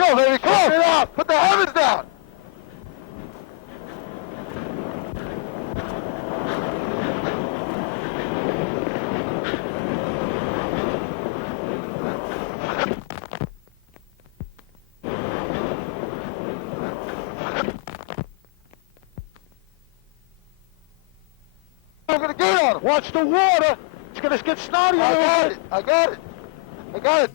go, baby. Come on. It out. Put the heavens down. I'm gonna gate on him. Watch the water. It's gonna get snotty. I got it. I got it. I got it.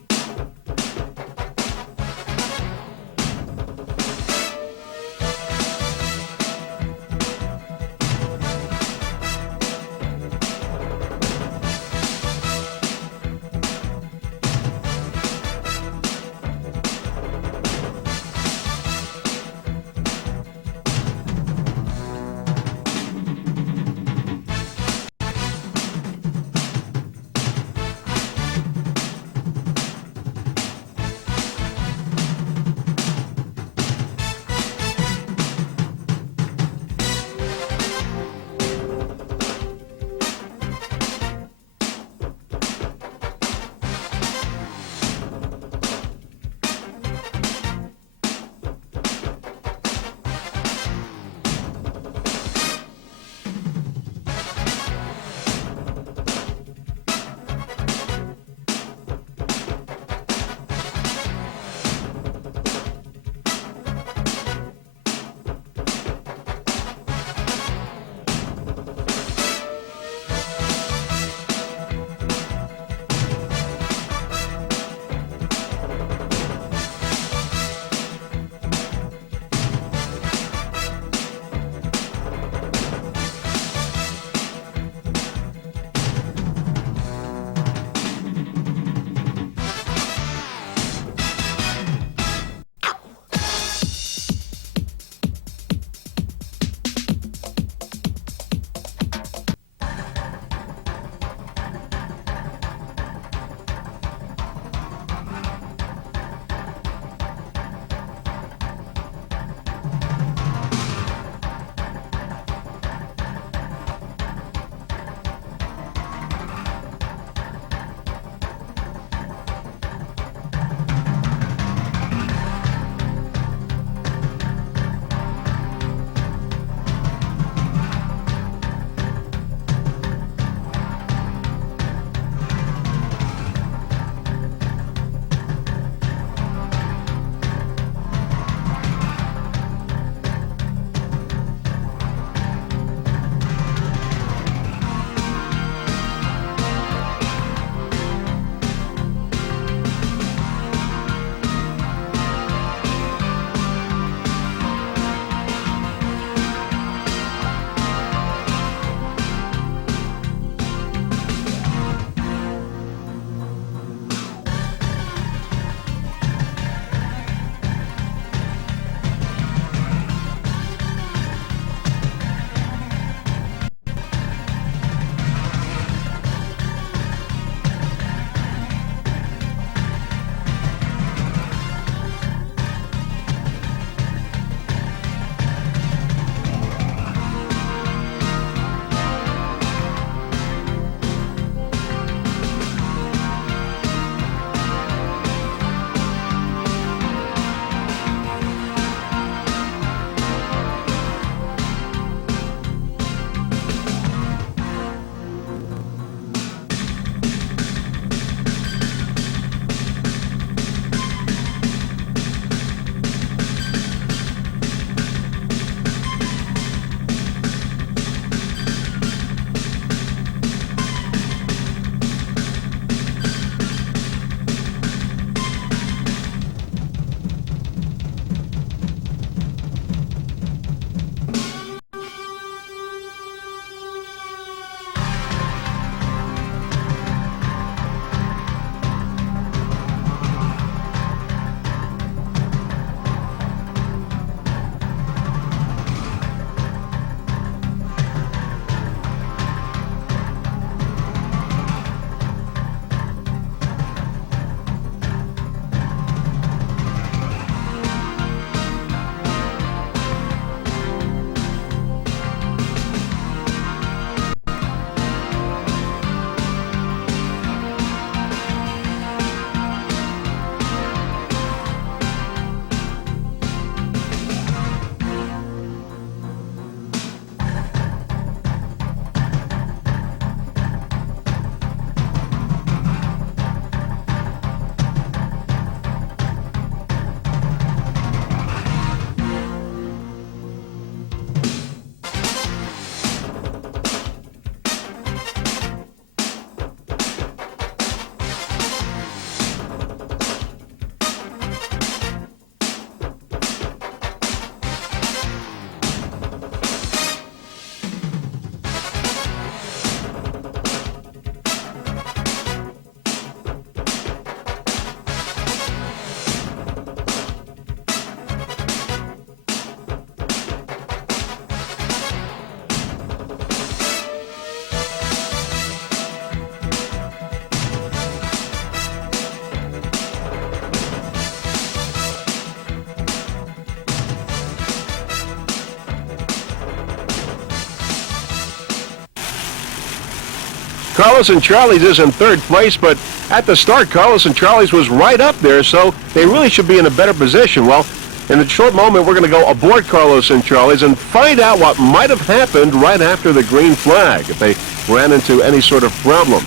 Carlos and Charlie's is in third place, but at the start, Carlos and Charlie's was right up there, so they really should be in a better position. Well, in a short moment, we're going to go aboard Carlos and Charlie's and find out what might have happened right after the green flag, if they ran into any sort of problem.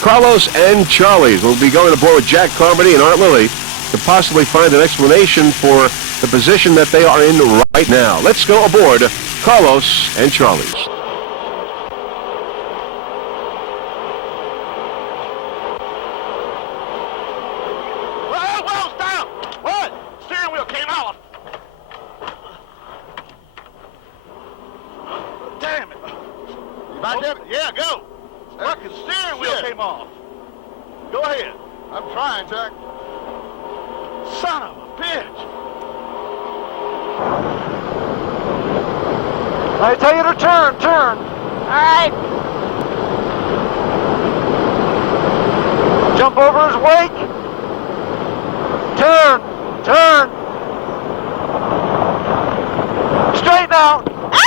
Carlos and Charlie's will be going aboard with Jack Carmody and Art Lilly to possibly find an explanation for the position that they are in right now. Let's go aboard Carlos and Charlie's. Well's down! What? Steering wheel came off. Damn it. You back there? Yeah, go. Fucking steering wheel came off. Go ahead. I'm trying, Jack. Son of a bitch. I tell you to turn. All right. Jump over his wake. Turn. Straighten out. Ah!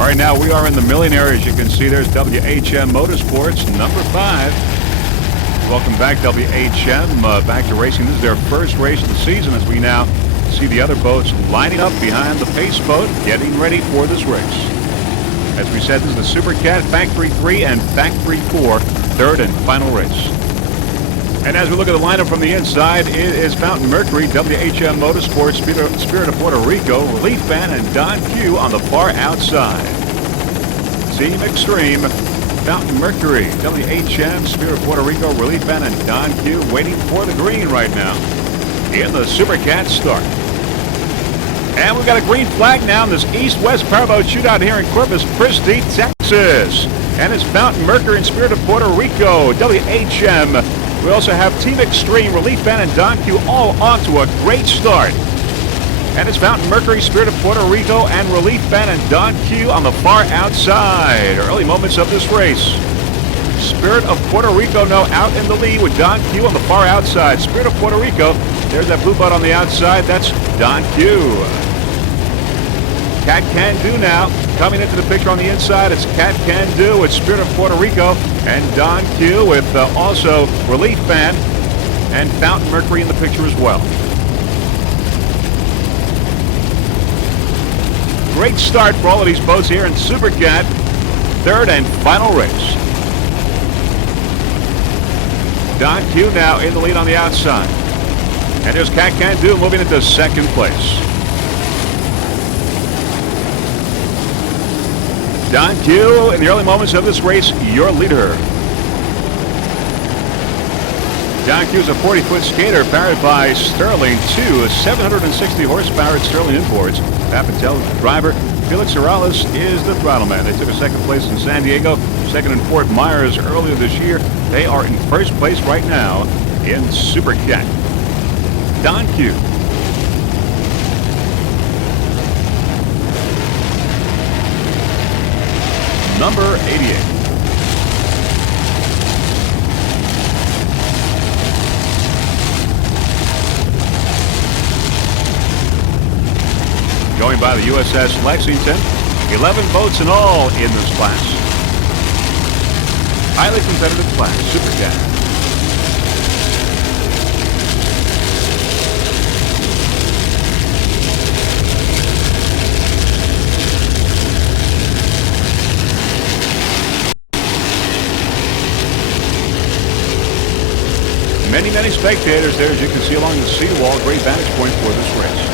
All right, now we are in the Millionaire. As you can see, there's WHM Motorsports, number 5. Welcome back, WHM, back to racing. This is their first race of the season as we now see the other boats lining up behind the pace boat, getting ready for this race. As we said, this is the Supercat Factory 3 and Factory 4, third and final race. And as we look at the lineup from the inside, it is Fountain Mercury, WHM Motorsports, Spirit of Puerto Rico, Relief Van, and Don Q on the far outside. Team Extreme, Fountain Mercury, WHM, Spirit of Puerto Rico, Relief Van, and Don Q waiting for the green right now in the Supercat start. And we've got a green flag now in this East West Powerboat Shootout here in Corpus Christi, Texas. And it's Fountain Mercury and Spirit of Puerto Rico, WHM. We also have Team Extreme, Relief Van, and Don Q all off to a great start. And it's Fountain Mercury, Spirit of Puerto Rico, and Relief Van and Don Q on the far outside. Early moments of this race. Spirit of Puerto Rico now out in the lead with Don Q on the far outside. Spirit of Puerto Rico, there's that blue boat on the outside. That's Don Q. Cat Can Do now coming into the picture on the inside. It's Cat Can Do with Spirit of Puerto Rico and Don Q with also Relief Van and Fountain Mercury in the picture as well. great start for all of these boats here in Supercat. Third and final race. Don Q now in the lead on the outside. And there's Cat Can Do moving into second place. Don Q in the early moments of this race, your leader. Don Q is a 40-foot skater powered by Sterling 2, 760 horsepower at Sterling Imports. Pat Patel is the driver. Felix Morales is the throttle man. They took a second place in San Diego, second in Fort Myers earlier this year. They are in first place right now in Supercat. Don Q. Number 88. Going by the USS Lexington, 11 boats in all in this class. Highly competitive class, Supercat. Many spectators there, as you can see along the seawall. Great vantage point for this race.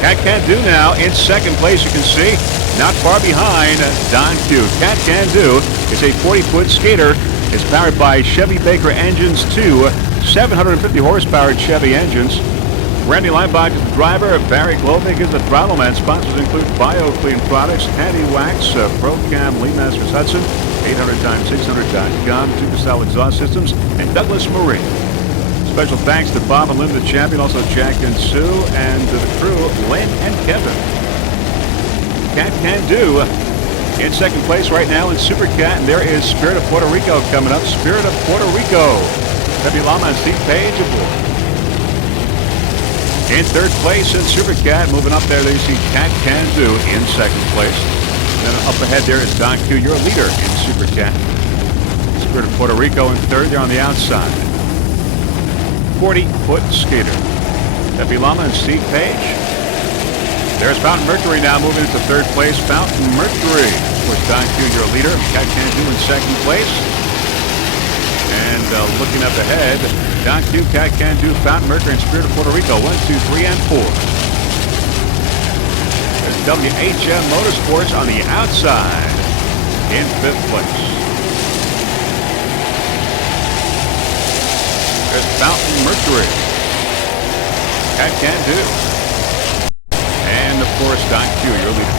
Cat Can Do now in second place, you can see. Not far behind Don Q. Cat Can Do is a 40-foot skater. It's powered by Chevy Baker engines, two 750 horsepower Chevy engines. Randy Leinbach is the driver. Barry Globig is the throttle man. Sponsors include BioClean Products, Caddy Wax, ProCam, Lee Masters Hudson, 800x600.com, Supercell Exhaust Systems, and Douglas Marine. Special thanks to Bob and Linda Champion, also Jack and Sue, and to the crew, Lynn and Kevin. Cat Can Do in second place right now in Supercat, and there is Spirit of Puerto Rico coming up. Spirit of Puerto Rico. Debbie Lama and Steve Page aboard. In third place in Supercat, moving up there, they see Cat Can Do in second place. And then up ahead there is Don Q, your leader in Supercat. Spirit of Puerto Rico in third there on the outside. 40-foot skater. Debbie Lama and Steve Page. There's Fountain Mercury now moving into third place. Fountain Mercury. Of course, Don Q, your leader. Cat Can Do in second place. And looking up ahead, Don Q, Cat Can Do, Fountain Mercury, and Spirit of Puerto Rico. 1, 2, 3, and 4. There's WHM Motorsports on the outside in fifth place. There's Fountain Mercury. Cat Can Do. And, of course, Don Q, your leader.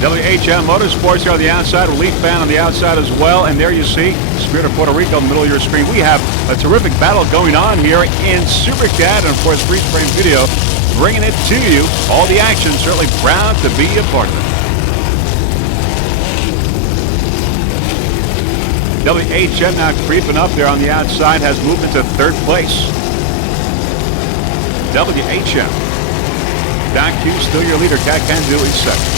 WHM Motorsports here on the outside. Relief Band on the outside as well. And there you see Spirit of Puerto Rico in the middle of your screen. We have a terrific battle going on here in Supercat. And, of course, freeze frame video bringing it to you. All the action. Certainly proud to be a part of it. WHM now creeping up there on the outside, has moved into third place. WHM. Don Q still your leader. Cat Can Do in second.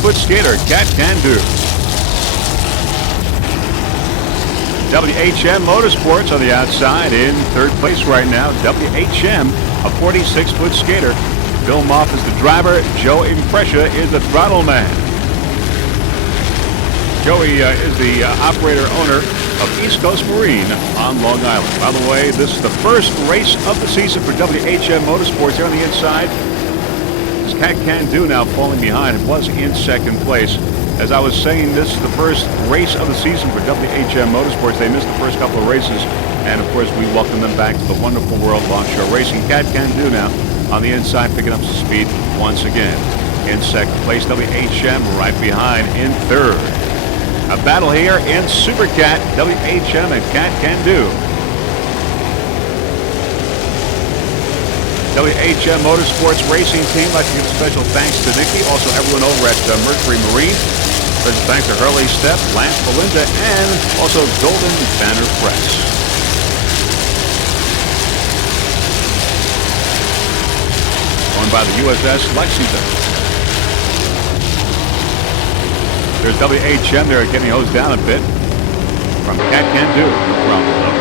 Foot skater, Cat Can Do. WHM Motorsports on the outside in third place right now. WHM, a 46-foot skater. Bill Moff is the driver. Joe Imprescia is the throttle man. Joey is the operator-owner of East Coast Marine on Long Island. By the way, this is the first race of the season for WHM Motorsports here on the inside. Cat Can Do now falling behind. It was in second place. As I was saying, this is the first race of the season for WHM Motorsports. They missed the first couple of races, and of course we welcome them back to the wonderful world of Offshore racing. Cat Can Do now on the inside, picking up some speed once again. In second place, WHM right behind in third. A battle here in Supercat, WHM and Cat Can Do. WHM Motorsports Racing Team, I'd like to give special thanks to Nikki, also everyone over at Mercury Marine. Special thanks to Hurley Step, Lance Belinda, and also Golden Banner Press. Owned by the USS Lexington. There's WHM there getting hosed down a bit from Cat Can Do. No problem though.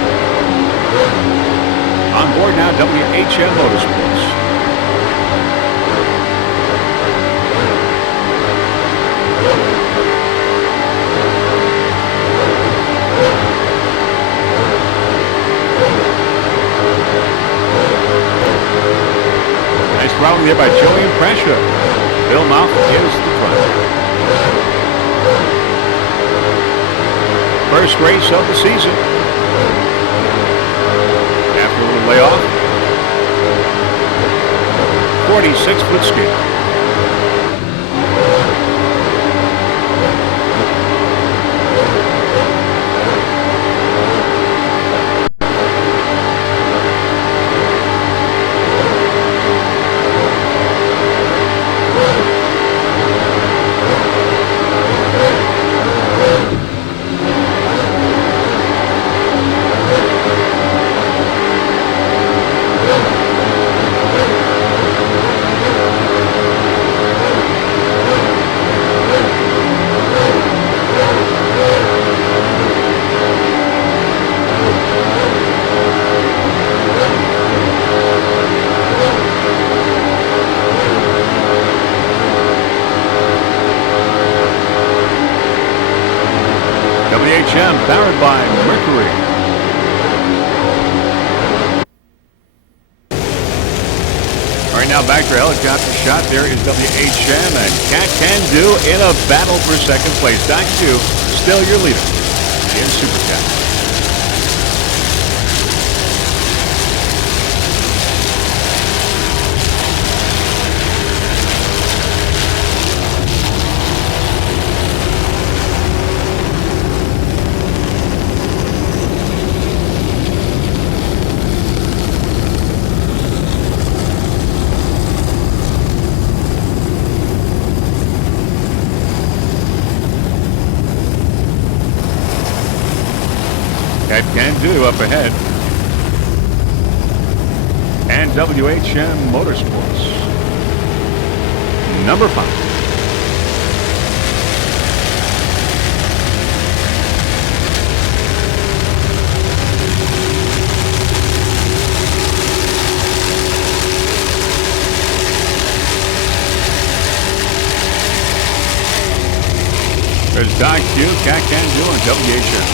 On board now, WHM Motorsports. Nice throttling there by Julian Pressure. Bill Mouth is the front. First race of the season. After a little layoff. 46-foot skate. WHM powered by Mercury. All right, now back to our helicopter shot. There is WHM and Cat Can Do in a battle for second place. Doc 2, still your leader in Supercat. Cat Can Do up ahead. And WHM Motorsports. Number 5. There's Doc Q, Cat Can Do, and WHM.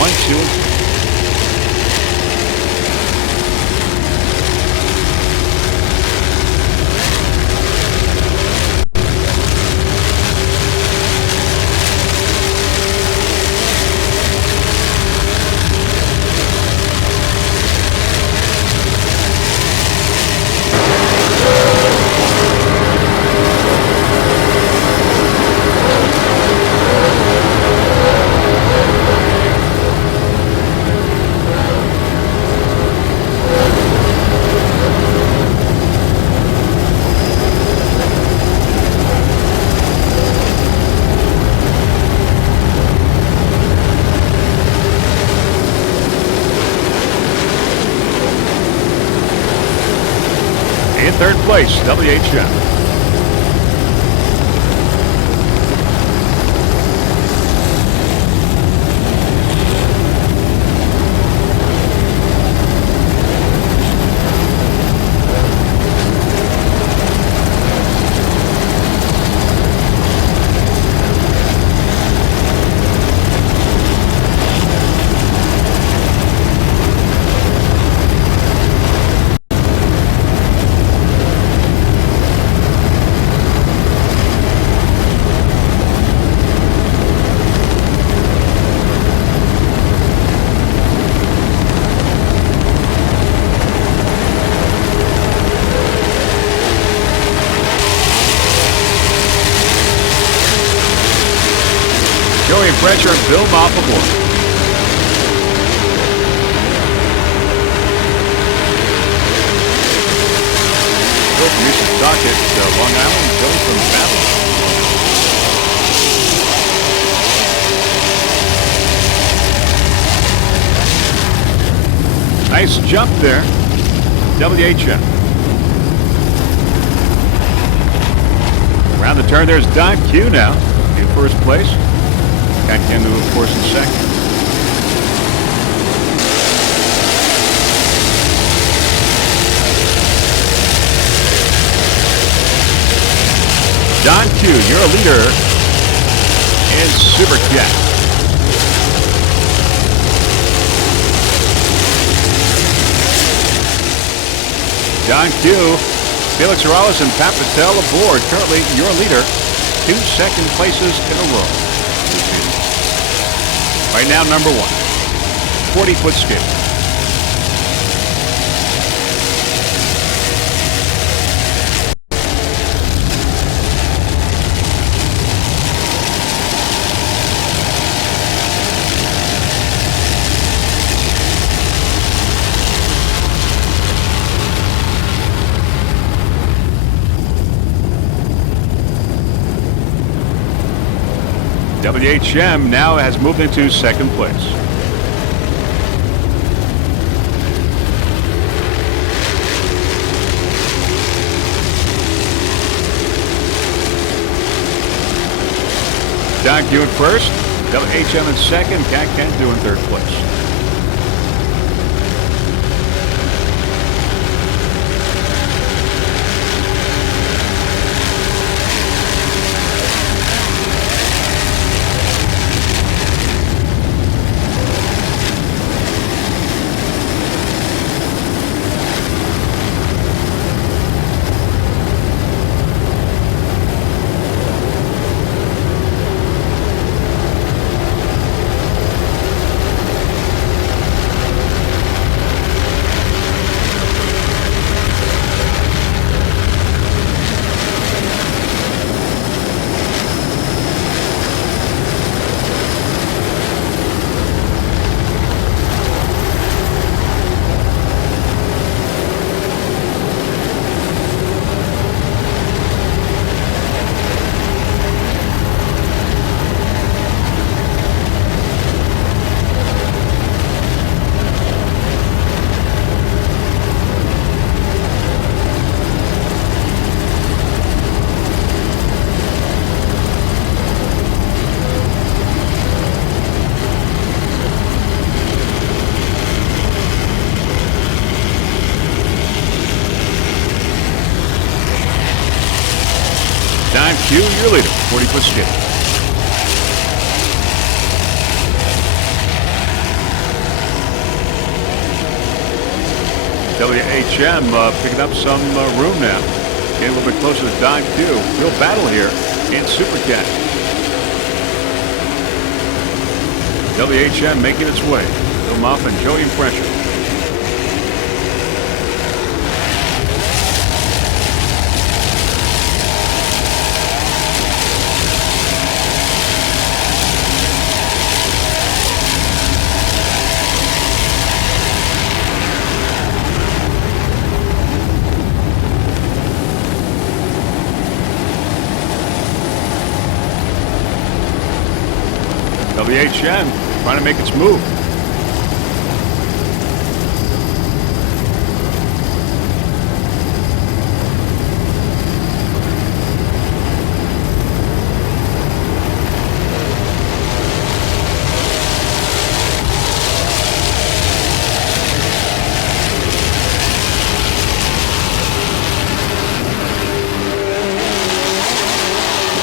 1, 2, and 3. In third place, WHM. Joey Fletcher, Bill Mouth aboard. Bill from Houston, Long Island, Joey from Battle. Nice jump there. WHM. Around the turn, there's Don Q now in first place. Cat Kenu, of course, in second. Don Q, you're a leader in Supercat. Don Q, Felix Morales and Pat Patel aboard. Currently your leader, 2 second places in a row. Right now, number 1, 40-foot skate. WHM now has moved into second place. Don Q in first, WHM in second, Cat Kenu in third place. Don Q, your leader, 40-foot skate. WHM picking up some room now. Getting a little bit closer to Don Q. Real battle here in Supercat. WHM making its way. Bill Muffin, Joey pressure. WHM trying to make its move.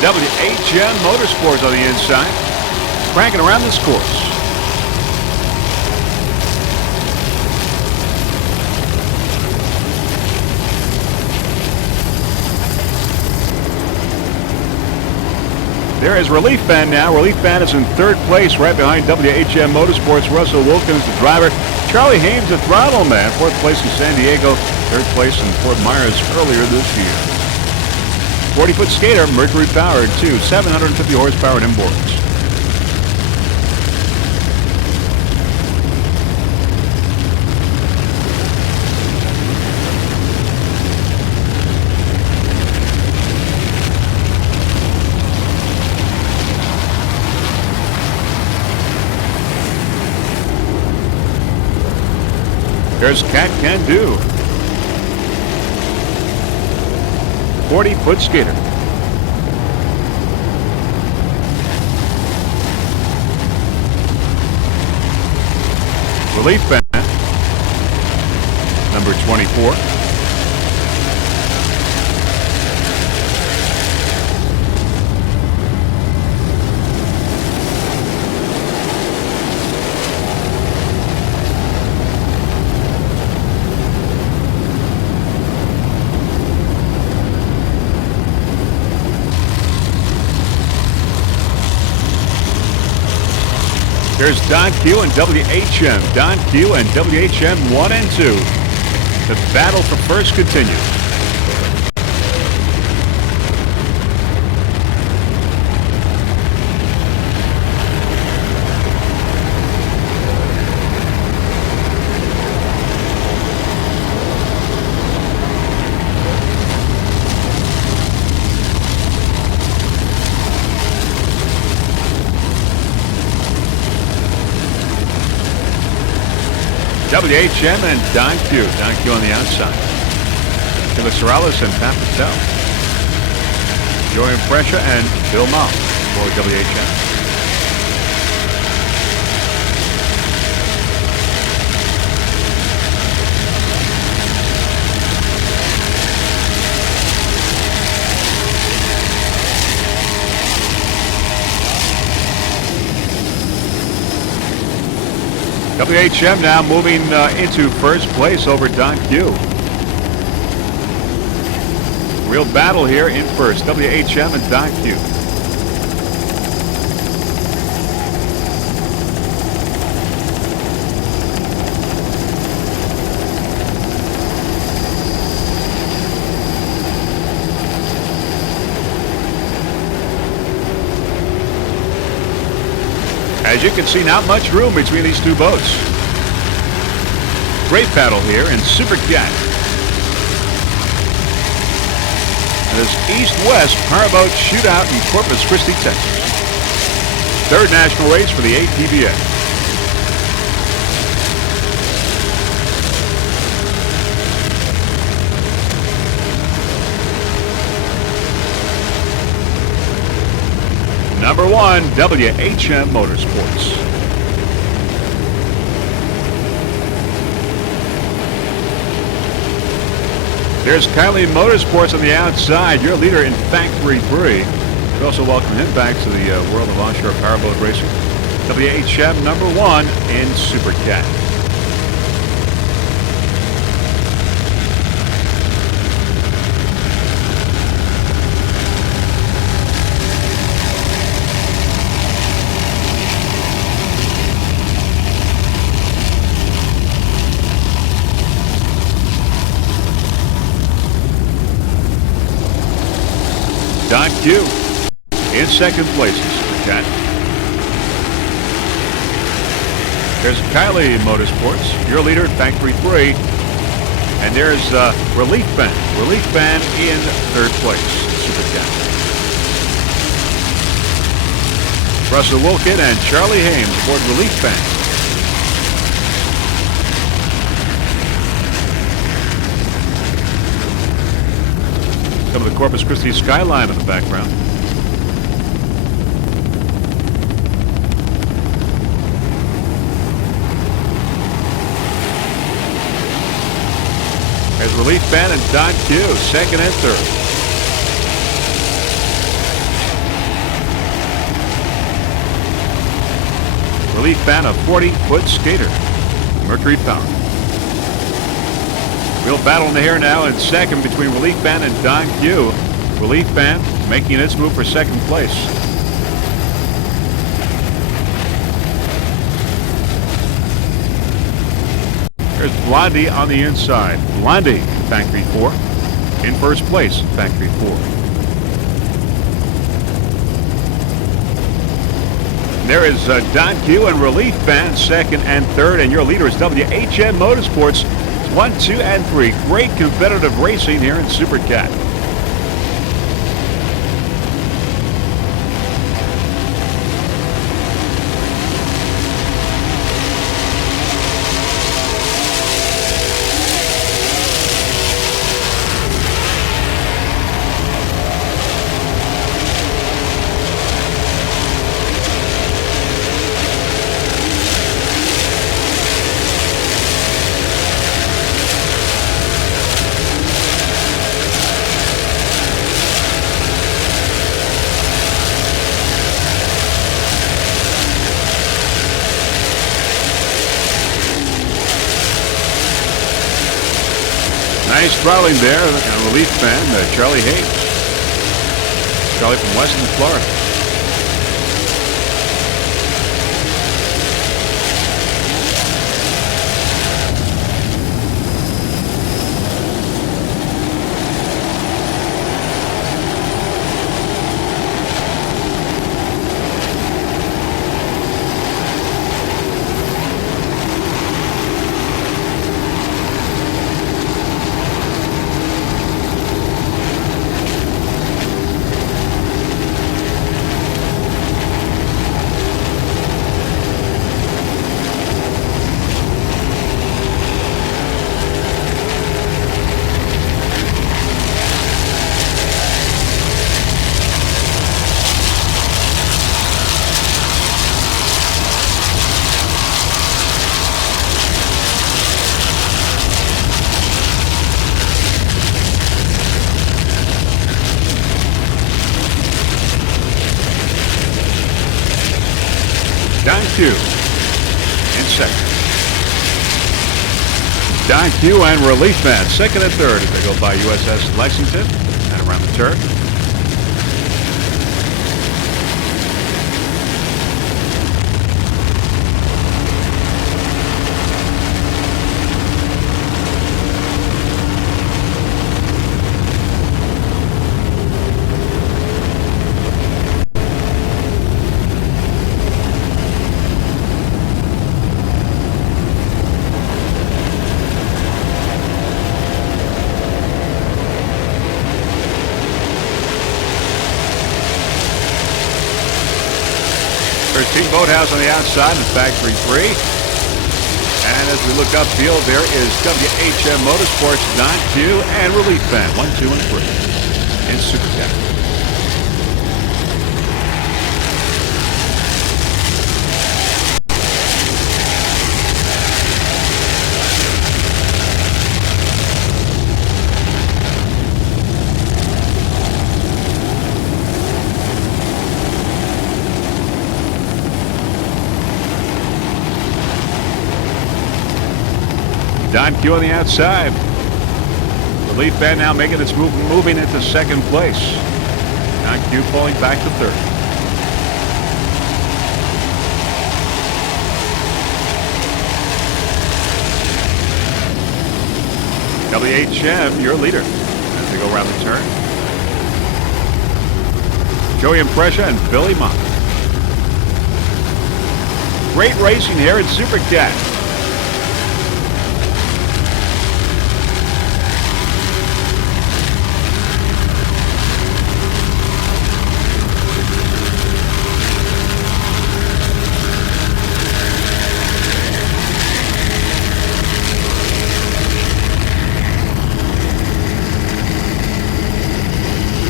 WHM Motorsports on the inside, cranking around this course. There is Relief Band now. Relief Band is in third place, right behind WHM Motorsports. Russell Wilkins, the driver. Charlie Haynes, the throttle man. Fourth place in San Diego. Third place in Fort Myers earlier this year. 40-foot skater, Mercury powered, too. 750 horsepower and inboards. There's Cat Can Do. 40-foot skater. Relief band. Number 24. There's Don Q and WHM. Don Q and WHM 1 and 2. The battle for first continues. WHM and Don Q. Don Q on the outside. Felix Morales and Pat Patel. Joey Impresha and Bill Mott for WHM. WHM now moving into first place over Don Q. Real battle here in first. WHM and Don Q. As you can see, not much room between these two boats. Great battle here in Supercat. This East West Powerboat Shootout in Corpus Christi, Texas. Third national race for the APBA. Number 1, WHM Motorsports. There's Kylie Motorsports on the outside, your leader in Factory 3. We also welcome him back to the world of offshore powerboat racing. WHM number 1 in Supercat. Don Q in second place in Supercat. There's Kylie Motorsports, your leader at Factory 3. And there's Relief Band. Relief Band in third place in Supercat. Russell Wilkin and Charlie Hames aboard Relief Band. Some of the Corpus Christi skyline in the background. There's Relief Band and Don Q, second and third. Relief Band, a 40-foot skater. Mercury Power. Real battle in the air now in second between Relief Band and Don Q. Relief Band making its move for second place. There's Blondie on the inside. Blondie, Factory 4. In first place, Factory 4. There is Don Q and Relief Band second and third, and your leader is WHM Motorsports. 1, 2, and 3. Great competitive racing here in Supercat. Nice throttling there, and relief fan, Charlie Hayes. Charlie from Western Florida. Don Q in second. Don Q and relief man second and third as they go by USS Lexington and around the turn. Boathouse on the outside in factory 3. And as we look upfield, there is WHM Motorsports 9Q and relief fan 1, 2, and 3 in Supercat. Don Q on the outside. Relief fan now making its move, moving into second place. Don Q falling back to third. WHM, your leader as they go around the turn. Joey Impressia and Billy Mott. Great racing here in Supercat.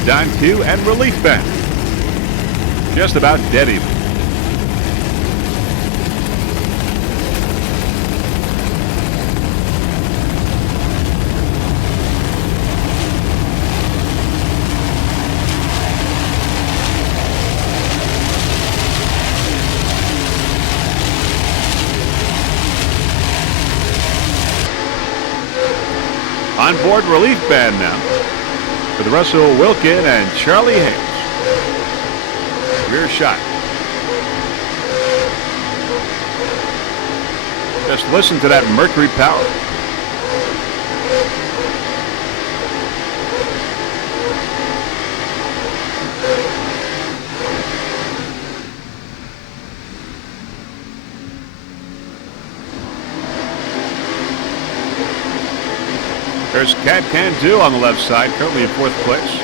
Don Q and relief band. Just about dead even. On board relief band now. With Russell Wilkin and Charlie Hayes. Rear shot. Just listen to that Mercury power. There's Cat Can Do on the left side, currently in fourth place.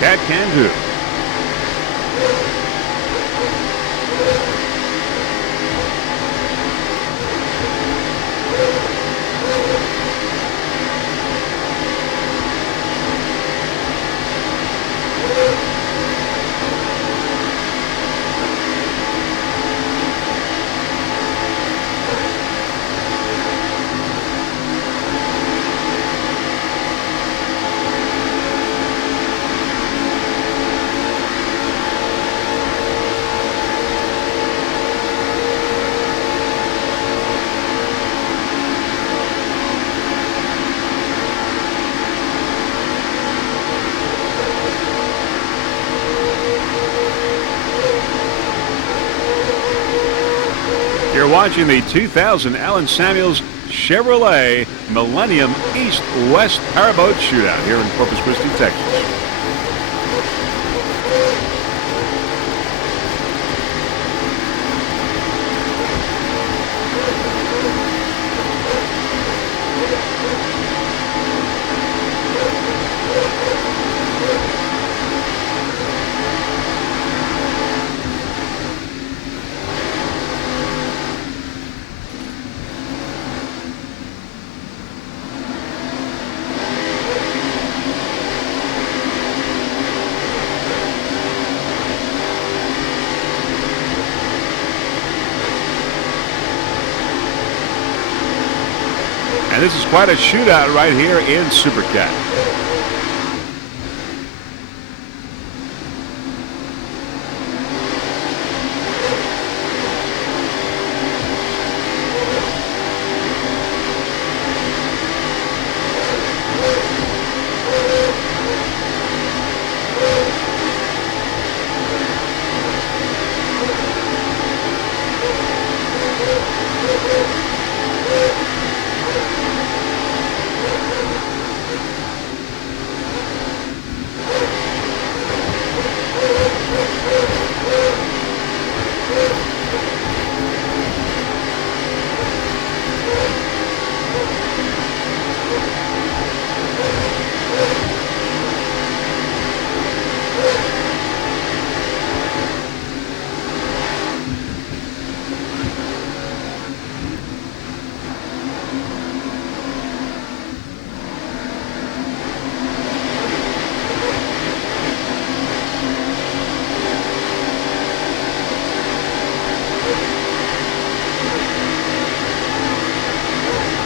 Cat Can Do. You're watching the 2000 Allen Samuels Chevrolet Millennium East West Powerboat Shootout here in Corpus Christi, Texas. And this is quite a shootout right here in Supercat.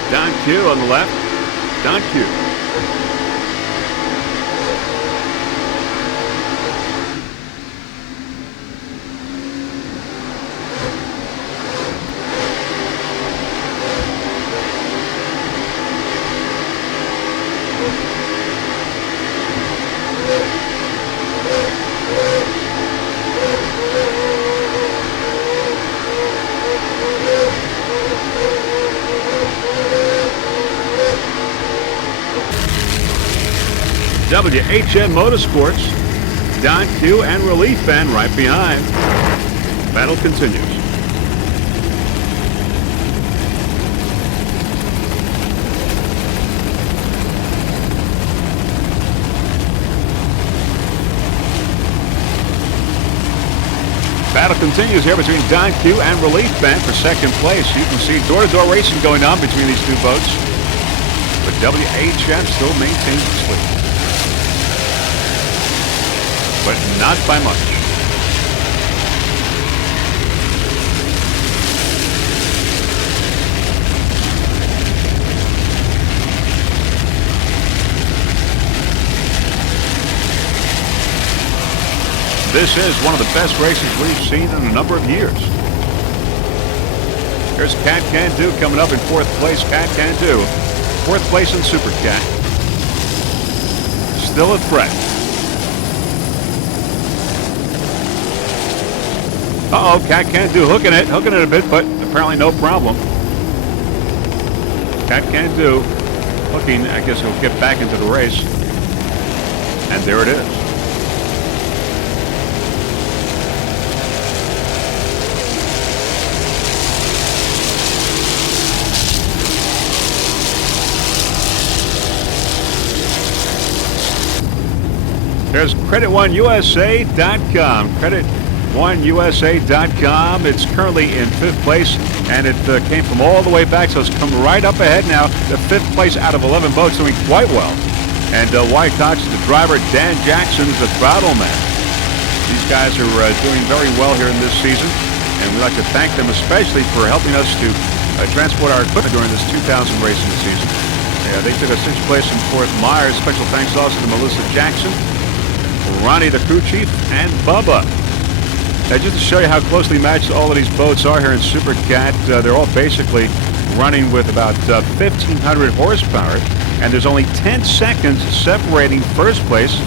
Don Q on the left. Don Q. WHM Motorsports, Don Q and Relief Fan right behind. Battle continues. Battle continues here between Don Q and Relief Fan for second place. You can see door-to-door racing going on between these two boats, but WHM still maintains its lead. But not by much. This is one of the best races we've seen in a number of years. Here's Cat Can Do coming up in fourth place. Cat Can Do, fourth place in Supercat. Still a threat. Uh-oh, Cat Can Do hooking it a bit, but apparently no problem. Cat Can Do hooking, I guess he'll get back into the race. And there it is. There's credit1usa.com. Credit1usa.com. It's currently in fifth place, and it came from all the way back, so it's come right up ahead now. The fifth place out of 11 boats, doing quite well. And Wyatt Cox is the driver. Dan Jackson is the throttle man. These guys are doing very well here in this season, and we'd like to thank them especially for helping us to transport our equipment during this 2000 racing season. They took a sixth place in Fort Myers. Special thanks also to Melissa Jackson, Ronnie the crew chief, and Bubba. Now, just to show you how closely matched all of these boats are here in Supercat, they're all basically running with about 1,500 horsepower, and there's only 10 seconds separating first place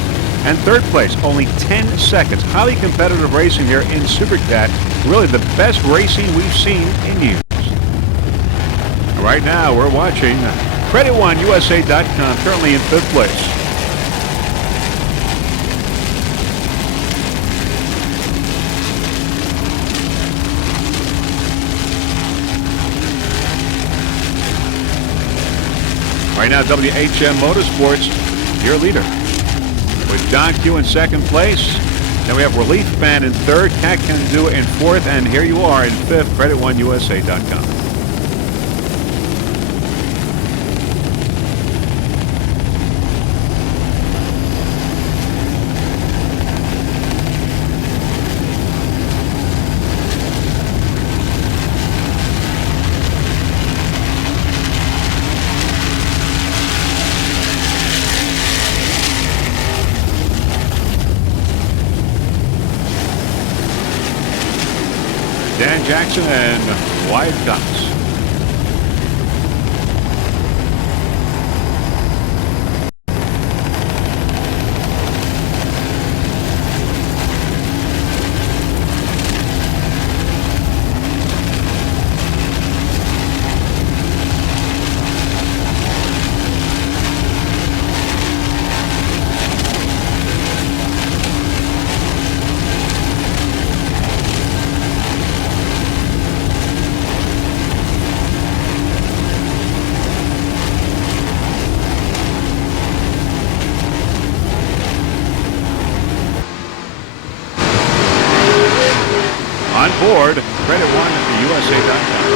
And third place, only 10 seconds. Highly competitive racing here in Supercat. Really the best racing we've seen in years. Right now, we're watching CreditOneUSA.com, currently in 5th place. Right now, WHM Motorsports, your leader, with Don Q in 2nd place. Then we have Relief Fan in 3rd, Cat Can Do in 4th, and here you are in 5th, CreditOneUSA.com. Dan Jackson and Wyatt Cox. On board, CreditOneUSA.com.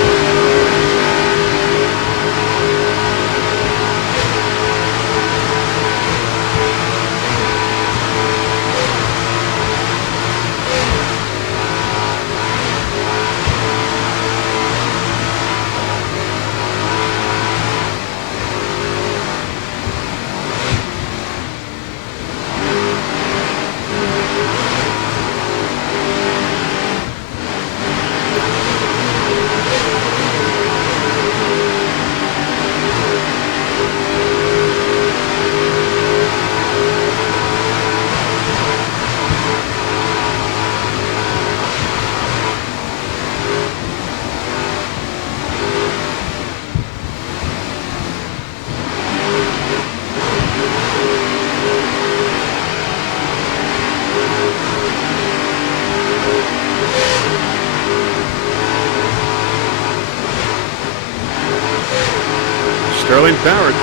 Sterling Barrett.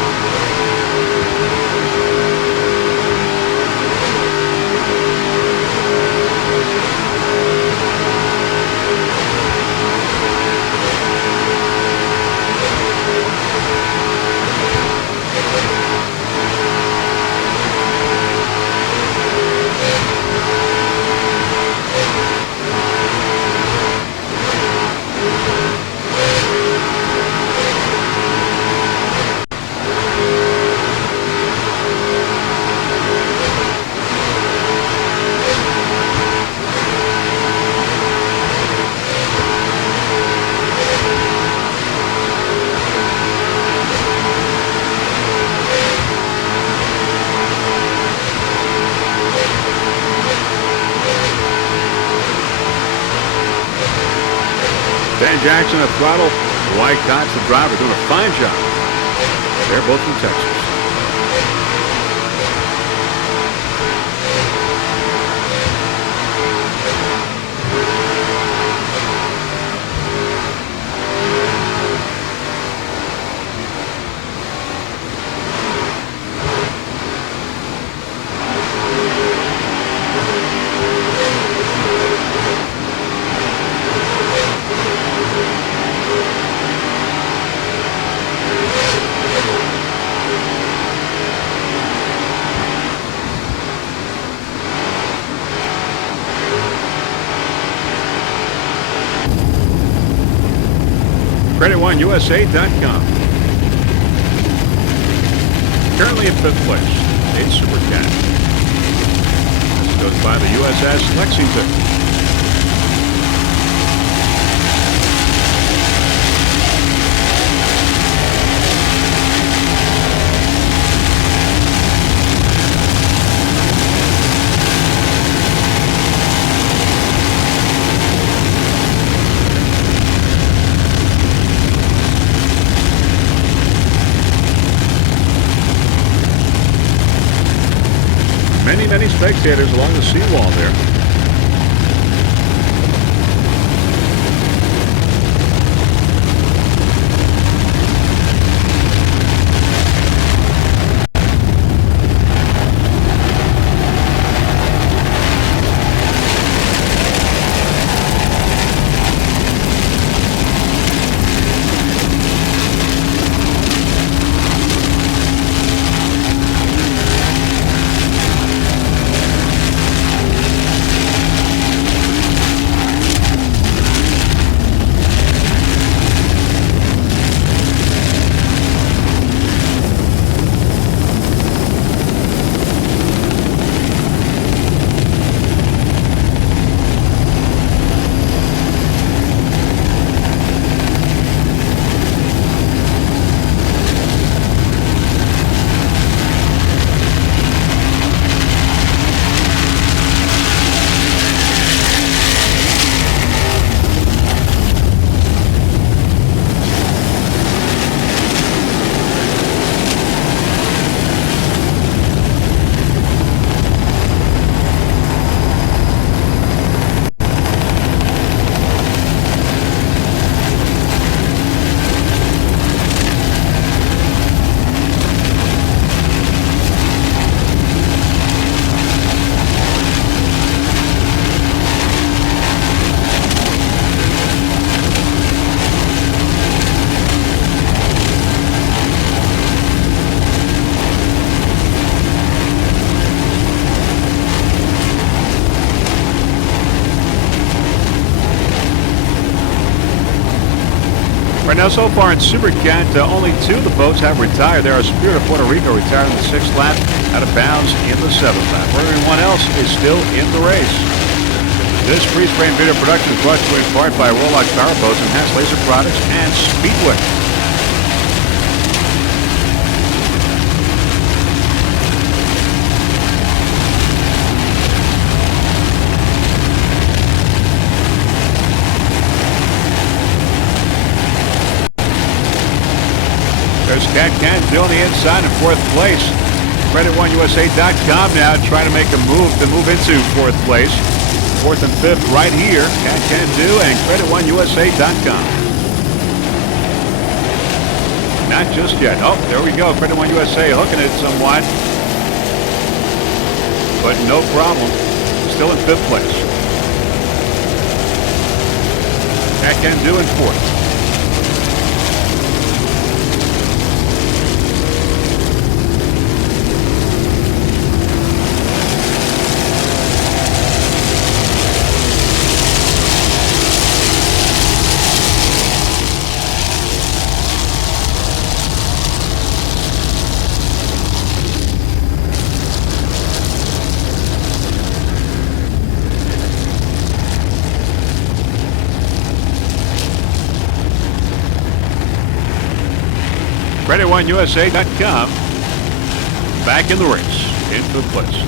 Dan Jackson at throttle. Wyatt Cox, the driver, doing a fine job. They're both from Texas. CreditOneUSA.com. Currently in 5th place in Supercat. This goes by the USS Lexington. spectators along the seawall there. Right now, so far in Supercat, only 2 of the boats have retired. There are Spirit of Puerto Rico retired in the 6th lap, out of bounds in the 7th lap. Everyone else is still in the race. This freeze frame video production is brought to you in part by Roll-Lock Powerboats, Enhanced Laser Products, and Speedway. There's Cat Can do on the inside in 4th place. Credit1USA.com now trying to make a move into 4th place. 4th and 5th right here. Cat Can do and Credit1USA.com. Not just yet. Oh, there we go. Credit1USA hooking it somewhat. But no problem. Still in 5th place. Cat Can do in 4th. Credit1USA.com back in the race, in 5th place.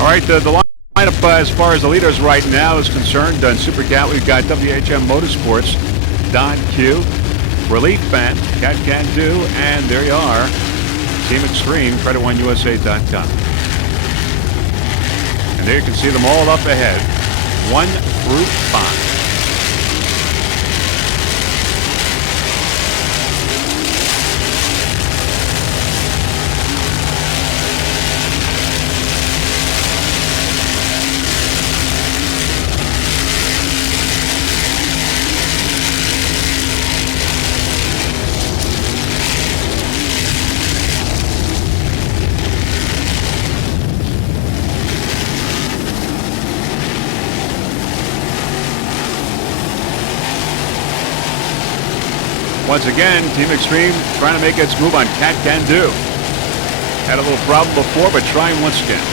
All right, the lineup as far as the leaders right now is concerned. In Supercat, we've got WHM Motorsports, Don Q, Relief Band, Cat Can Do, and there you are, Team Extreme, Credit1USA.com. And there you can see them all up ahead, 1 through 5. Once again, Team Extreme trying to make its move on Cat Can Do. Had a little problem before, but trying once again.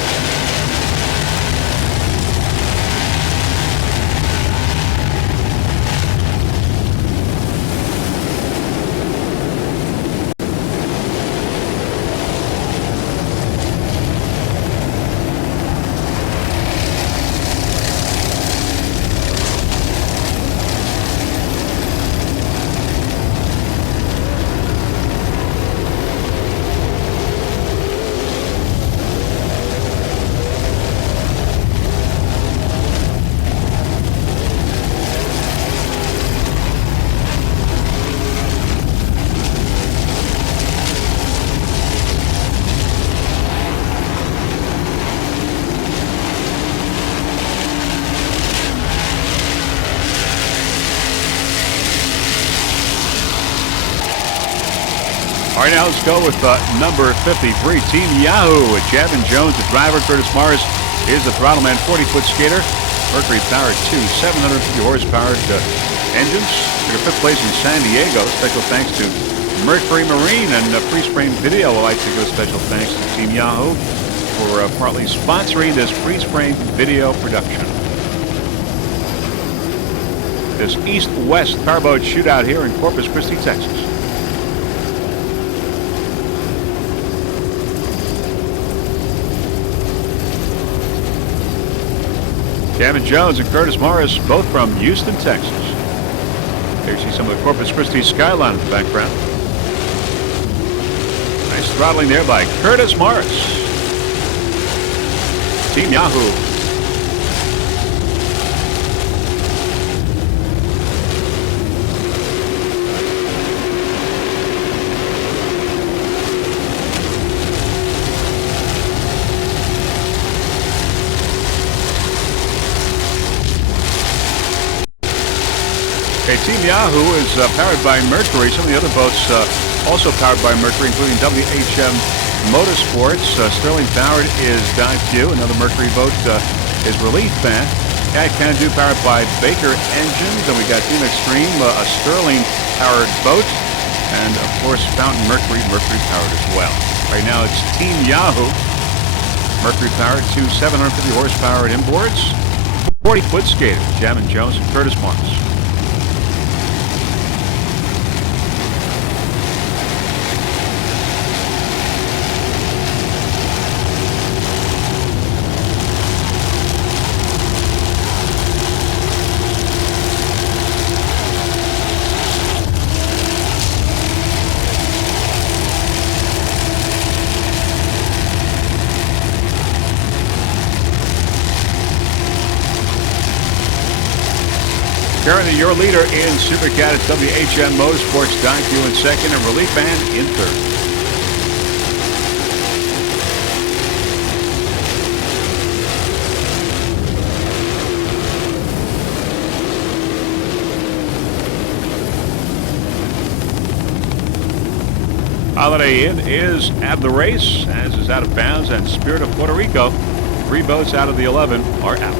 All right, now let's go with number 53, Team Yahoo, with Javin Jones, the driver. Curtis Morris is the throttle man, 40-foot skater. Mercury-powered 750 horsepower engines. Took a 5th place in San Diego. Special thanks to Mercury Marine and Pre-Spring Video. I'd like to give a special thanks to Team Yahoo for partly sponsoring this Pre-Spring Video production. This East West Powerboat Shootout here in Corpus Christi, Texas. Javin Jones and Curtis Morris, both from Houston, Texas. There you see some of the Corpus Christi skyline in the background. Nice throttling there by Curtis Morris. Team Yahoo. Okay, Team Yahoo is powered by Mercury. Some of the other boats also powered by Mercury, including WHM Motorsports. Sterling powered is Dive Q. Another Mercury boat is Relief Fan. Cat Can-Do powered by Baker Engines. And we got Team Extreme, a Sterling powered boat. And of course, Fountain Mercury powered as well. Right now it's Team Yahoo. Mercury powered, 750 horsepower inboards. 40-foot skaters, Javin Jones and Curtis Morris. Currently your leader in Supercat is WHM Motorsports, Dive Q in second, and Relief Band in third. Holiday Inn is at the race, as is Out of Bounds and Spirit of Puerto Rico. 3 boats out of the 11 are out.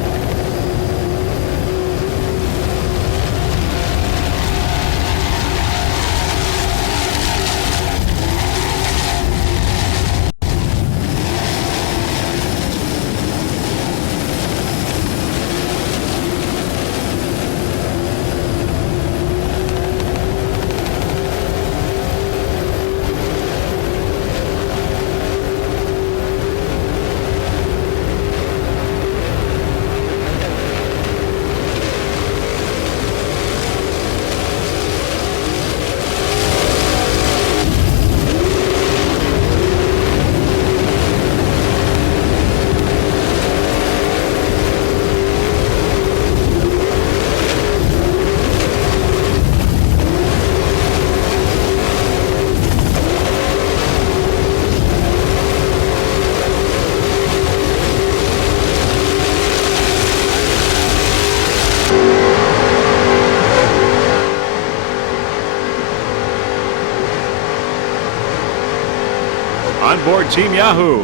On board Team Yahoo.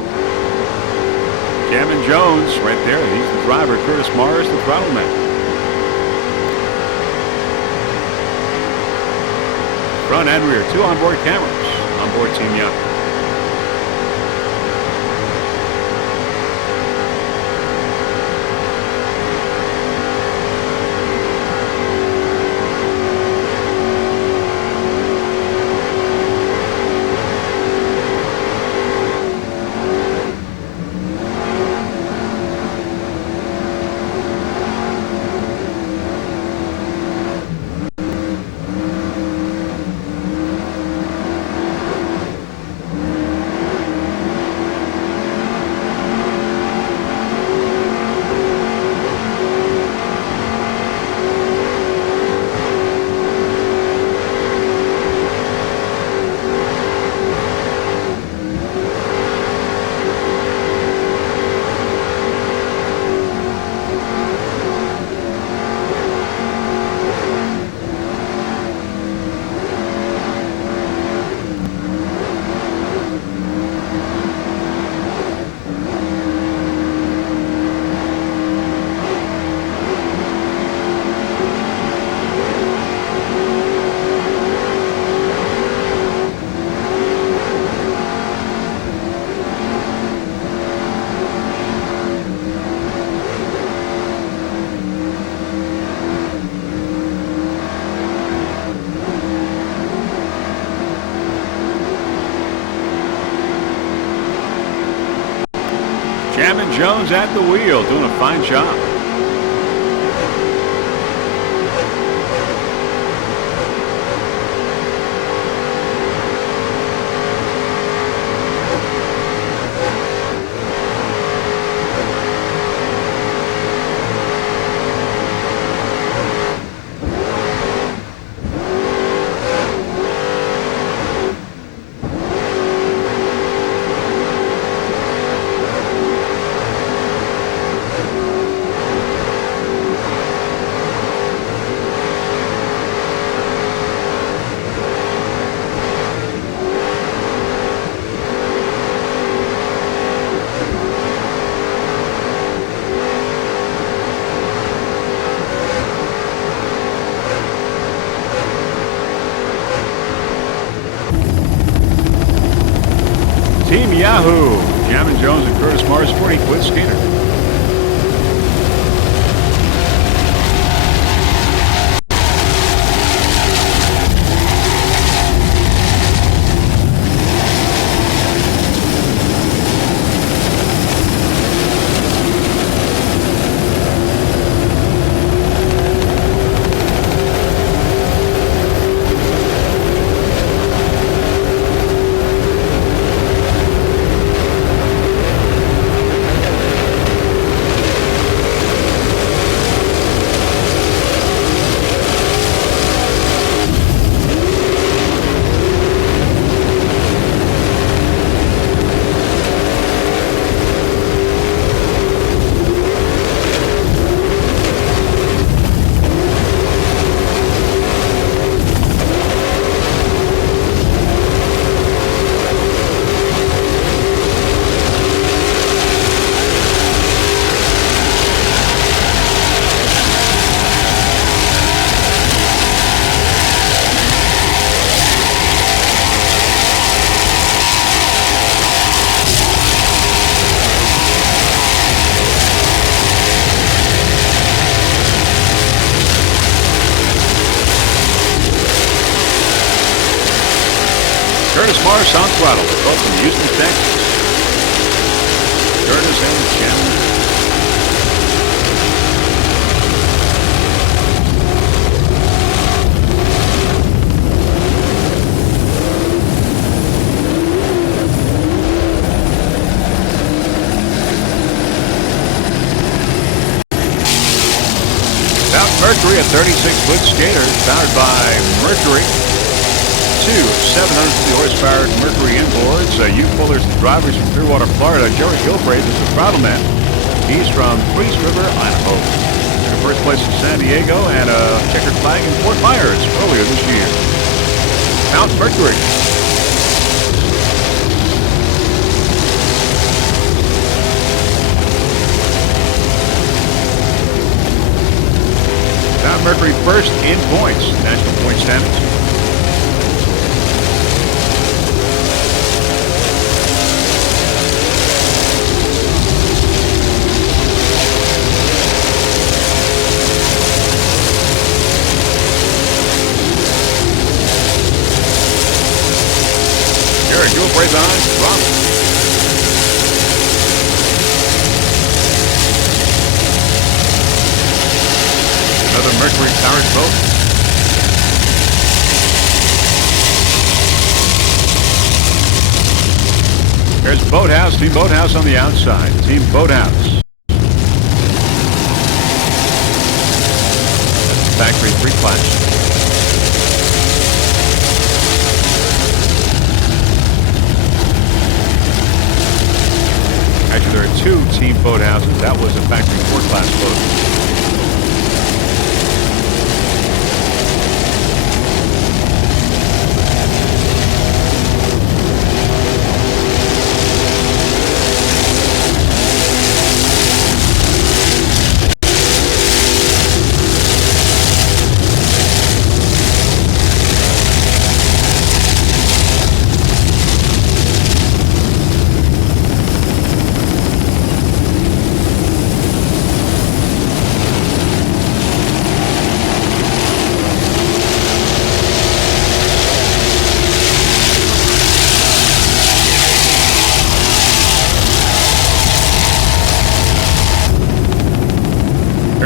Javin Jones right there. He's the driver. Curtis Morris, the throttle man. Front and rear, 2 onboard cameras on board Team Yahoo. Jammin' Jones at the wheel, doing a fine job. Team Yahoo! Jammin' Jones and Curtis Mars, 40-foot skater. Curtis Mars on throttle, both from Houston, Texas. Curtis and Chandler. South Mercury, a 36-foot skater, powered by Mercury. Two 750 horsepower Mercury inboards. Youth pullers and drivers from Clearwater, Florida. Jerry Gilbrave is the throttle man. He's from Priest River, Idaho. In first place in San Diego and a checkered flag in Fort Myers earlier this year. Mount Mercury. Mount Mercury first in points, national point standings. Gilbrave on throttle. Another Mercury powered boat. There's Boathouse, Team Boathouse on the outside. Team Boathouse. That's the factory 3 class. Actually, there are 2 Team Boathouses. That was a factory 4 class boat.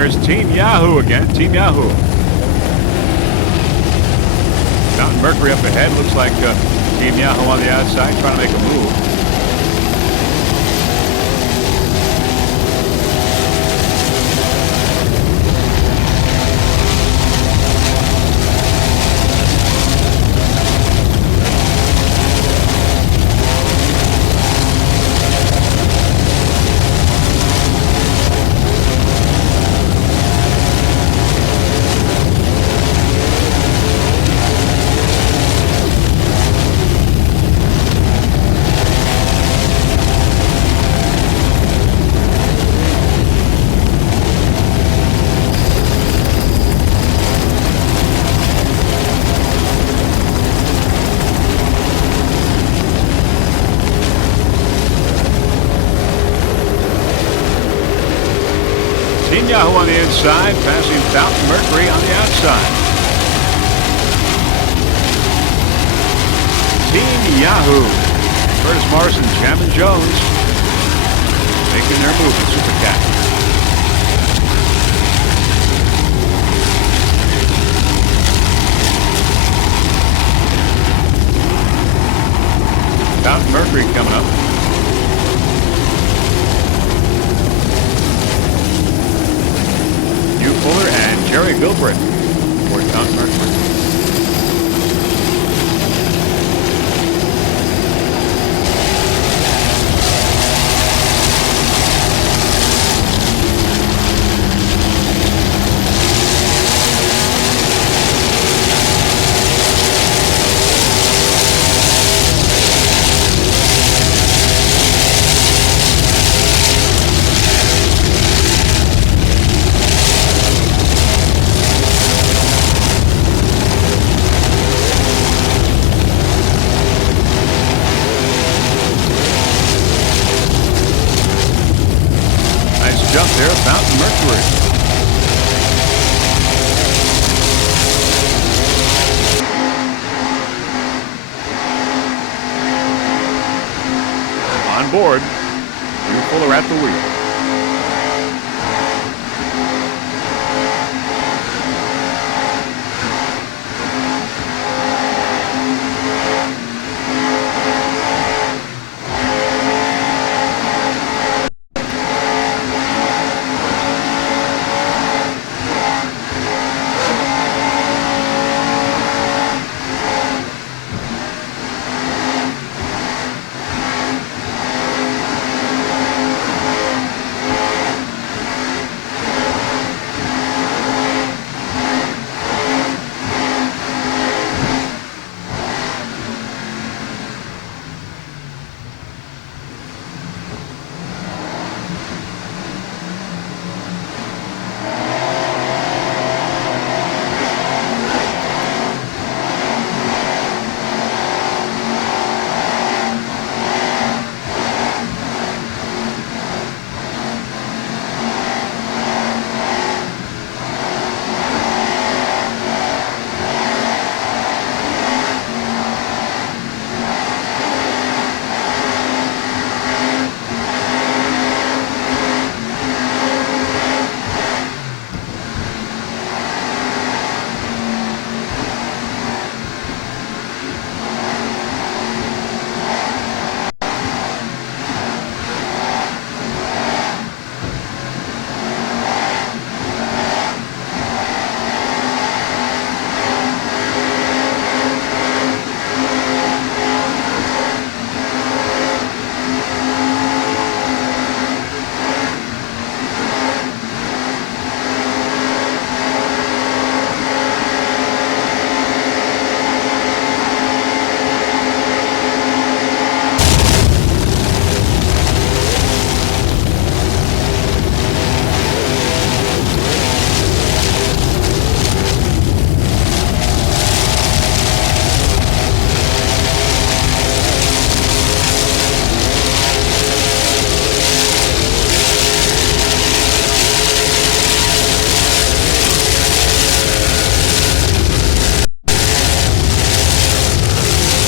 There's Team Yahoo again. Team Yahoo. Mountain Mercury up ahead. Looks like Team Yahoo on the outside trying to make a move. Team Yahoo on the inside, passing Fountain Mercury on the outside. Team Yahoo. Curtis Morrison, Jamin Jones making their move in Supercat. Fountain Mercury coming up. Fuller and Jerry Gilbert for Fountain Mercury. Jump there, Fountain Mercury. On board, Hugh Fuller at the wheel.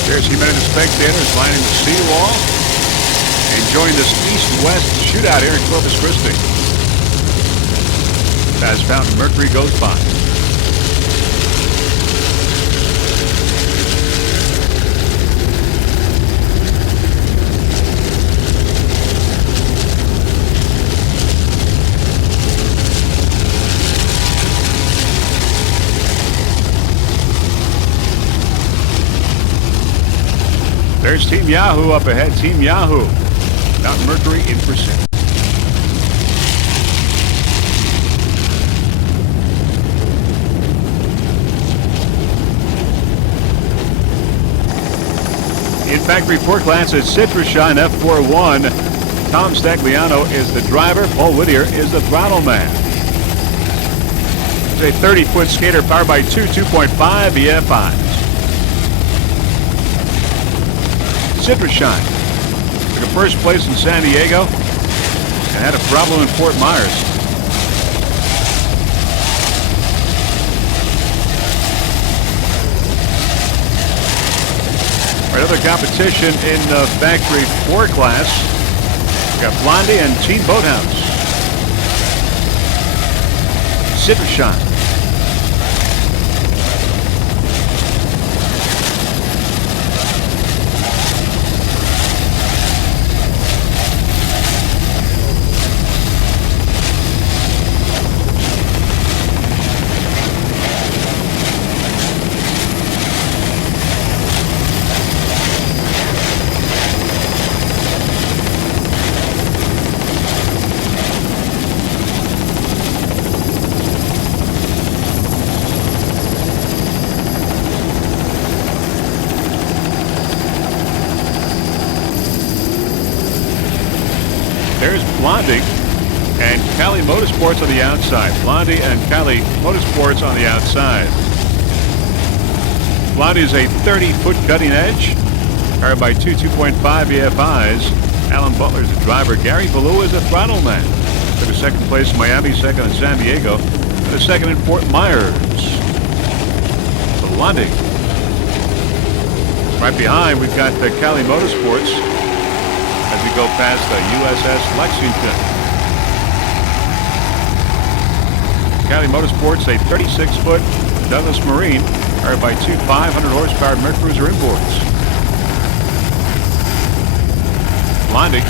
There's humanity spectators lining the seawall, enjoying this East West Shootout here in Corpus Christi. as Fountain Mercury goes by. There's Team Yahoo up ahead. Team Yahoo. Fountain Mercury in pursuit. In factory four class is Citrus Shine F41. Tom Stagliano is the driver. Paul Whittier is the throttle man. It's a 30-foot skater powered by two 2.5 EFIs. Citrus Shine took a first place in San Diego and had a problem in Fort Myers. Our other competition in the Factory 4 class, we got Blondie and Team Boathouse. Citrus Shine. There's Blondie and Cali Motorsports on the outside. Blondie and Cali Motorsports on the outside. Blondie is a 30-foot cutting edge, powered by two 2.5 EFIs. Alan Butler is the driver. Gary Ballou is the throttle man. Took a second place in Miami, second in San Diego, and a second in Fort Myers. Blondie. Right behind, we've got the Cali Motorsports as we go past the USS Lexington. Cali Motorsports, a 36-foot Douglas Marine, powered by two 500-horsepower Mercruiser inboards. Blondie.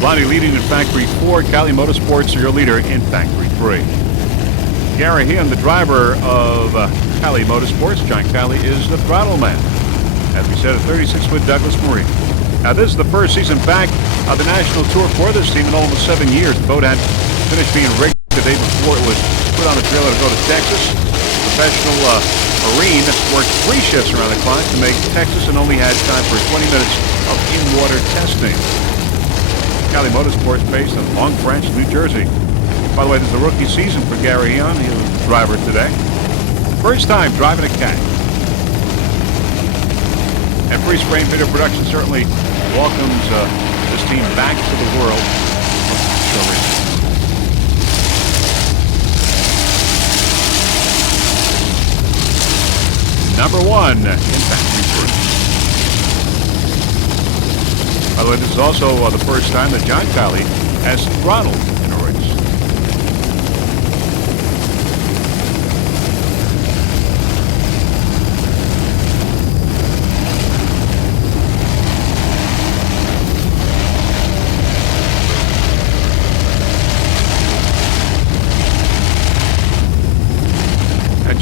Blondie leading in Factory 4. Cali Motorsports are your leader in Factory 3. Gary Heon, the driver of Cali Motorsports. John Cali is the throttle man. As we said, a 36-foot Douglas Marine. Now, this is the first season back of the national tour for this team in almost 7 years. The boat had finished being rigged the day before it was put on a trailer to go to Texas. Professional Marine worked 3 shifts around the clock to make Texas and only had time for 20 minutes of in-water testing. Cali Motorsports based in Long Branch, New Jersey. By the way, this is the rookie season for Gary Heon. He was the driver today. First time driving a cat. And Free Spray Video Production certainly welcomes this team back to the world of show racing. Number 1 in Factory 3. By the way, this is also the first time that John Cali has throttled in a race.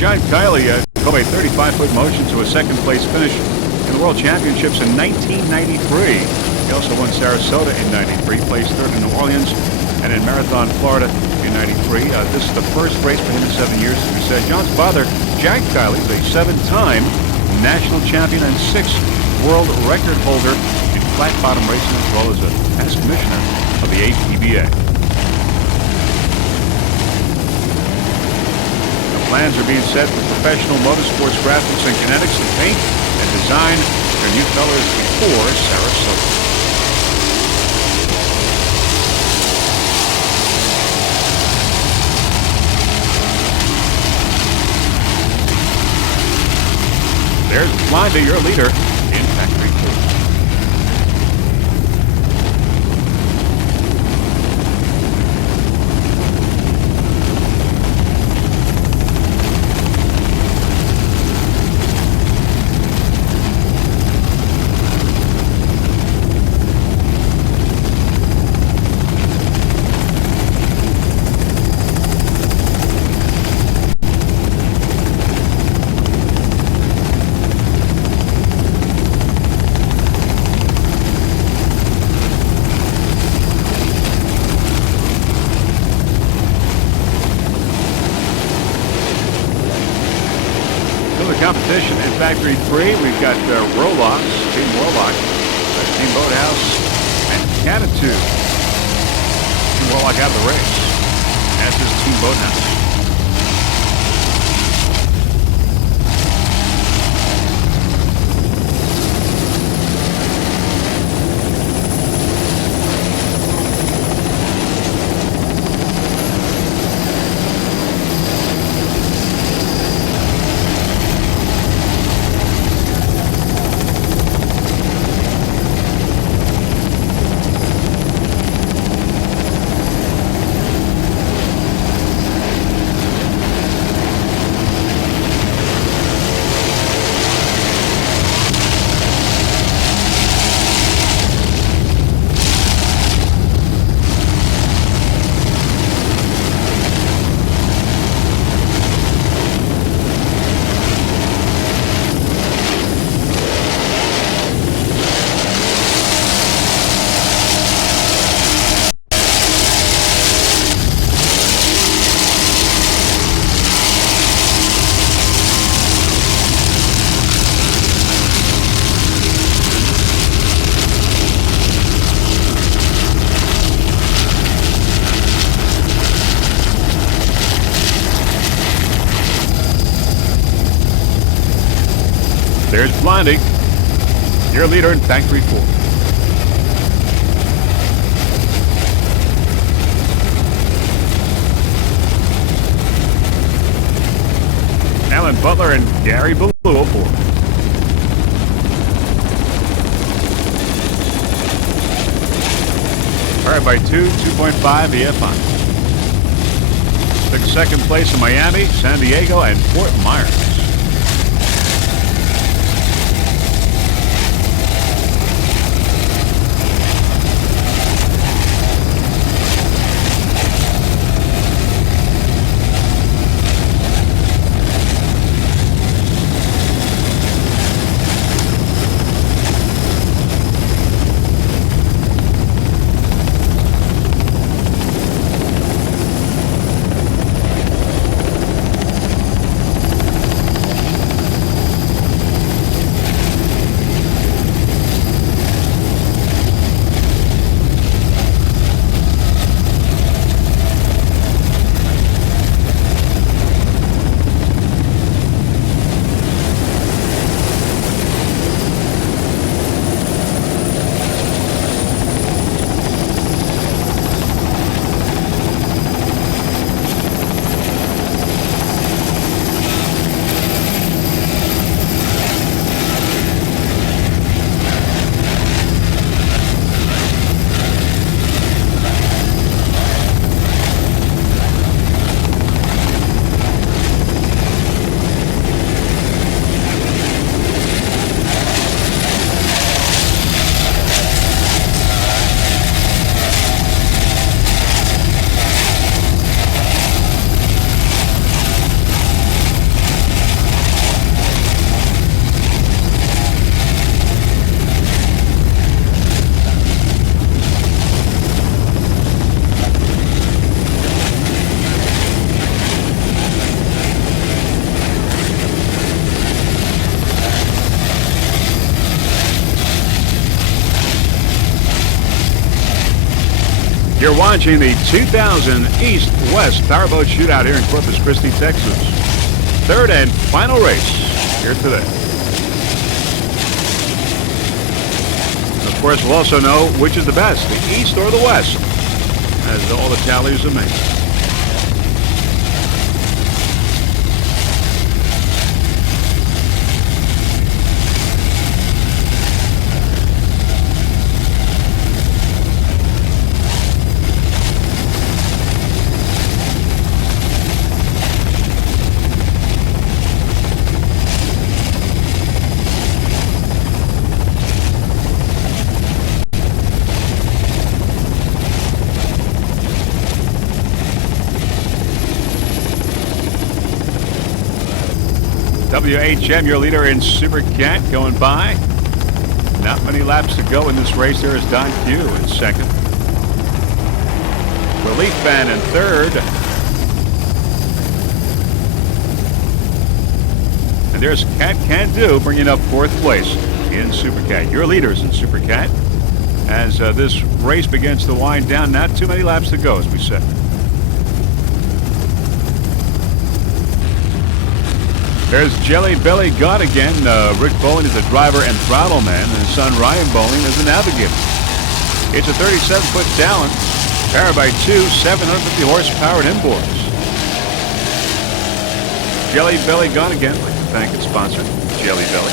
John Kiley drove a 35-foot motion to a second-place finish in the World Championships in 1993. He also won Sarasota in 93, placed third in New Orleans, and in Marathon, Florida in 93. This is the first race for him in 7 years, as we said. John's father, Jack Kiley, is a 7-time national champion and 6th world record holder in flat bottom racing, as well as a past commissioner of the APBA. Plans are being set for professional motorsports graphics and kinetics to paint and design their new colors before Sarasota. There's Blondie, your leader in Factory 2. Factory 3, we've got Rolox, Team Warlock, Team Boathouse, and Catitude. Team Warlock out of the race, as is Team Boathouse. There's Blondie, your leader in Factory 4. Alan Butler and Gary Ballou aboard. All right, by 2.5 EFI. Took second place in Miami, San Diego, and Fort Myers. You're watching the 2000 East West Powerboat Shootout here in Corpus Christi, Texas. Third and final race here today. Of course, we'll also know which is the best, the East or the West, as all the tallies are made. WHM, your leader in Supercat, going by. Not many laps to go in this race. There is Don Q in second. Relief Band in third. And there's Cat Can Do bringing up 4th place in Supercat. Your leaders in Supercat as this race begins to wind down. Not too many laps to go, as we said. There's Jelly Belly God again. Rick Bowling is the driver and throttle man, and his son Ryan Bowling is the navigator. It's a 37-foot Talon, powered by two 750 horsepower inboards. Jelly Belly gone again. I'd like to thank its sponsor, Jelly Belly.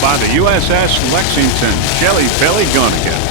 By the USS Lexington, Jelly Belly gone again.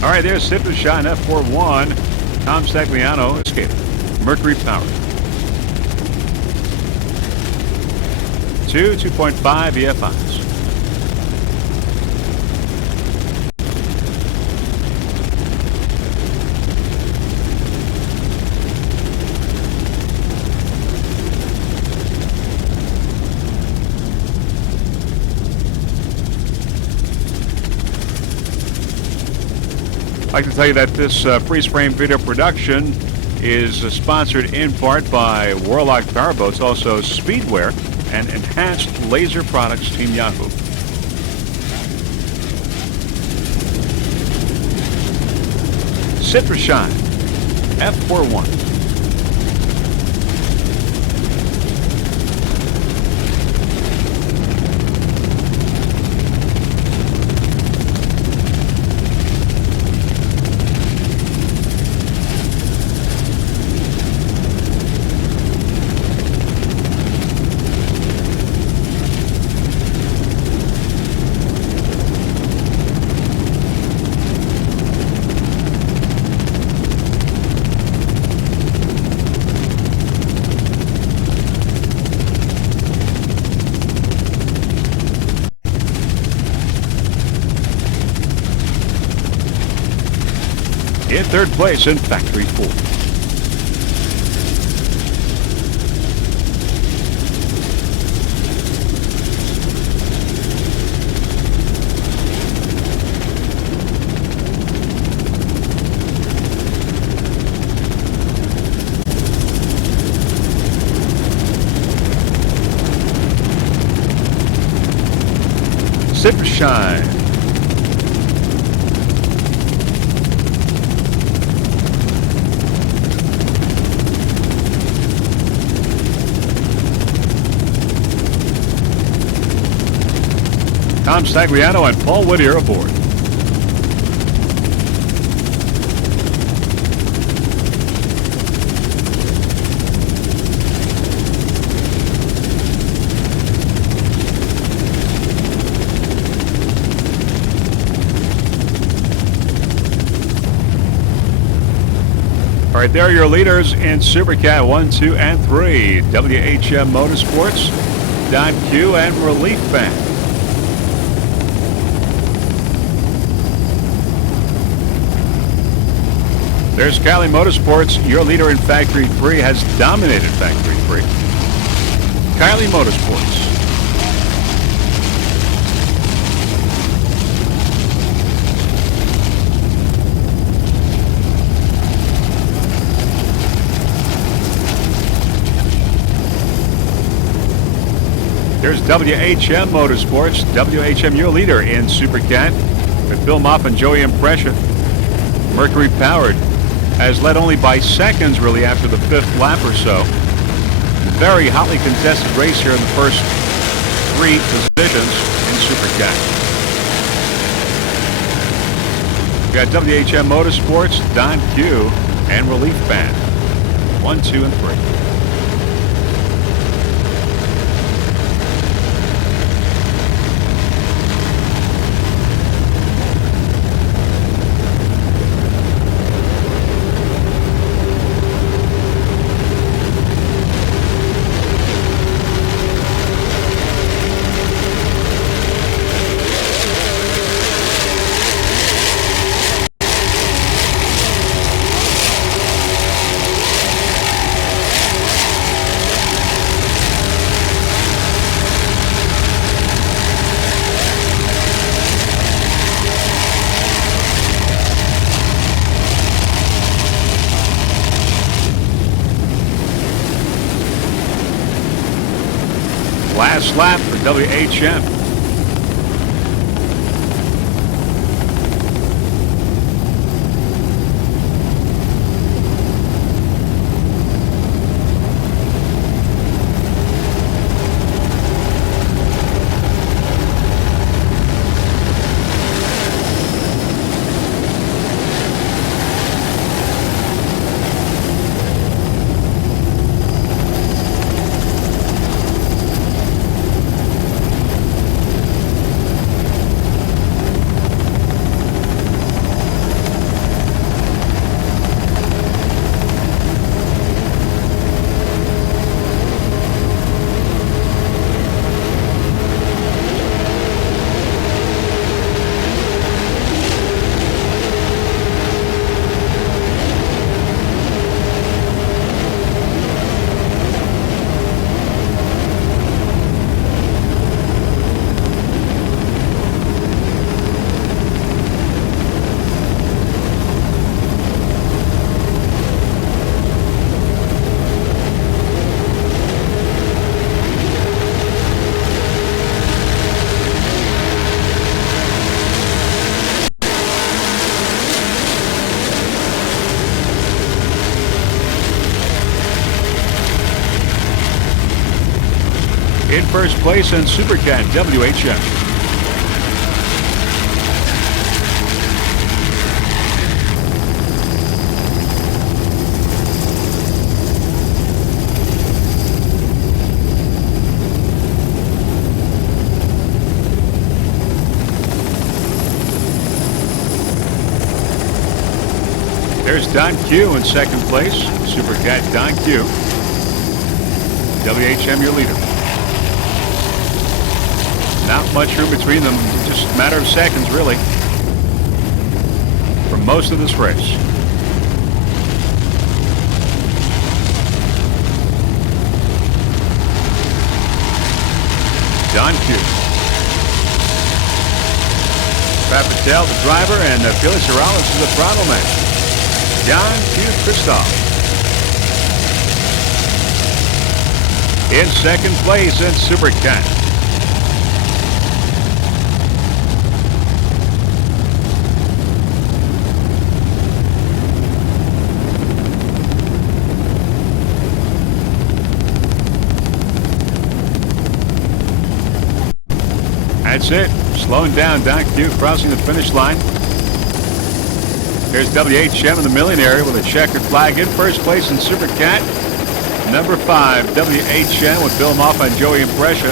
All right, there's Supercat F41. Tom Stagliano escaped. Mercury powered. 2.5 EFIs. I'd like to tell you that this freeze-frame video production is sponsored in part by Warlock Powerboats, also Speedwear, and Enhanced Laser Products Team Yahoo. Citrusshine F41. In 3rd place in Factory 4. Citrusshine. Tom Stagliano and Paul Whittier aboard. All right, there are your leaders in Supercat 1, 2, and 3. WHM Motorsports Don Q and Relief Band. There's Cali Motorsports. Your leader in Factory 3 has dominated Factory 3. Cali Motorsports. Here's WHM Motorsports. WHM, your leader in Supercat, with Bill Moff and Joey Impression. Mercury Powered has led only by seconds, really, after the fifth lap or so. Very hotly contested race here in the first three positions in Supercat. We got WHM Motorsports, Don Q, and Relief Band. 1, 2, and 3. Last lap for WHM. In first place in Supercat, WHM. There's Don Q in second place. Supercat Don Q. WHM your leader. Not much room between them, just a matter of seconds, really, for most of this race. Don Q. Pat Patel, the driver, and Felix Morales is the throttle man. Don Q. Christoph. In second place in Supercat. That's it. Slowing down. Don Q crossing the finish line. Here's WHM in the millionaire with a checkered flag in first place in Supercat. Number 5, WHM with Bill Moff and Joey Impression.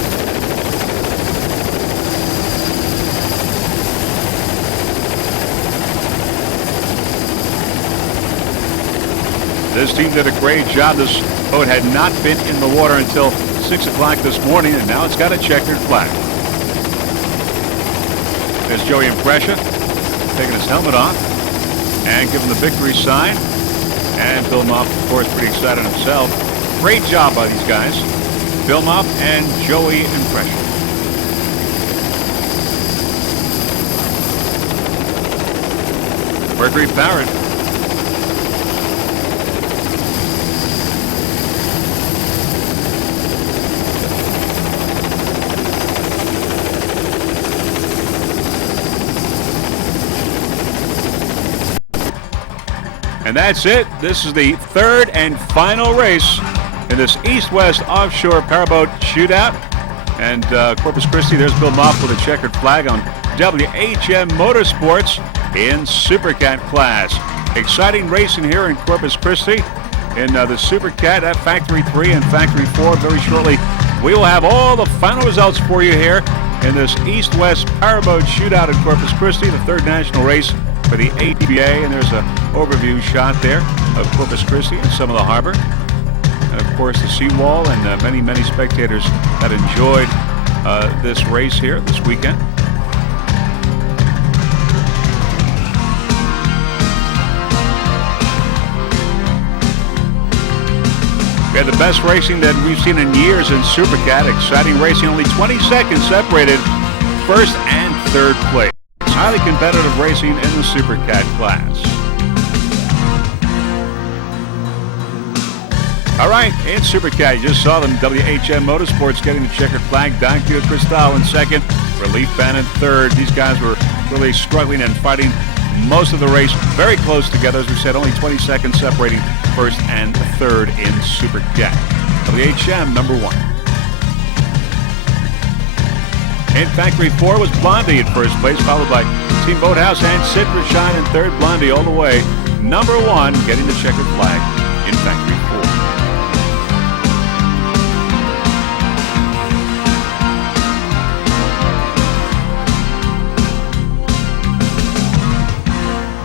This team did a great job. This boat had not been in the water until 6 o'clock this morning, and now it's got a checkered flag. There's Joey Imprescia taking his helmet off and giving the victory sign. And Bill Moff, of course, pretty excited himself. Great job by these guys, Bill Moff and Joey Imprescia. Mercury Parrott. And that's it. This is the third and final race in this East West Offshore Powerboat Shootout. And Corpus Christi, there's Bill Moff with a checkered flag on WHM Motorsports in Supercat class. Exciting racing here in Corpus Christi in the Supercat at Factory 3 and Factory 4. Very shortly, we will have all the final results for you here in this East West Powerboat Shootout in Corpus Christi, the third national race for the APBA. And there's an overview shot there of Corpus Christi and some of the harbor. And of course, the seawall and many, many spectators that enjoyed this race here this weekend. We had the best racing that we've seen in years in Supercat. Exciting racing, only 20 seconds separated first and third place. Highly competitive racing in the Supercat class. All right, in Supercat, you just saw them. WHM Motorsports getting the checkered flag. Don Q. Cristal in second. Relief Band in third. These guys were really struggling and fighting most of the race very close together. As we said, only 20 seconds separating first and third in Supercat. WHM number 1. In Factory 4 was Blondie in first place, followed by Team Boathouse and Citra Shine in third. Blondie all the way. Number 1 getting the checkered flag in Factory 4.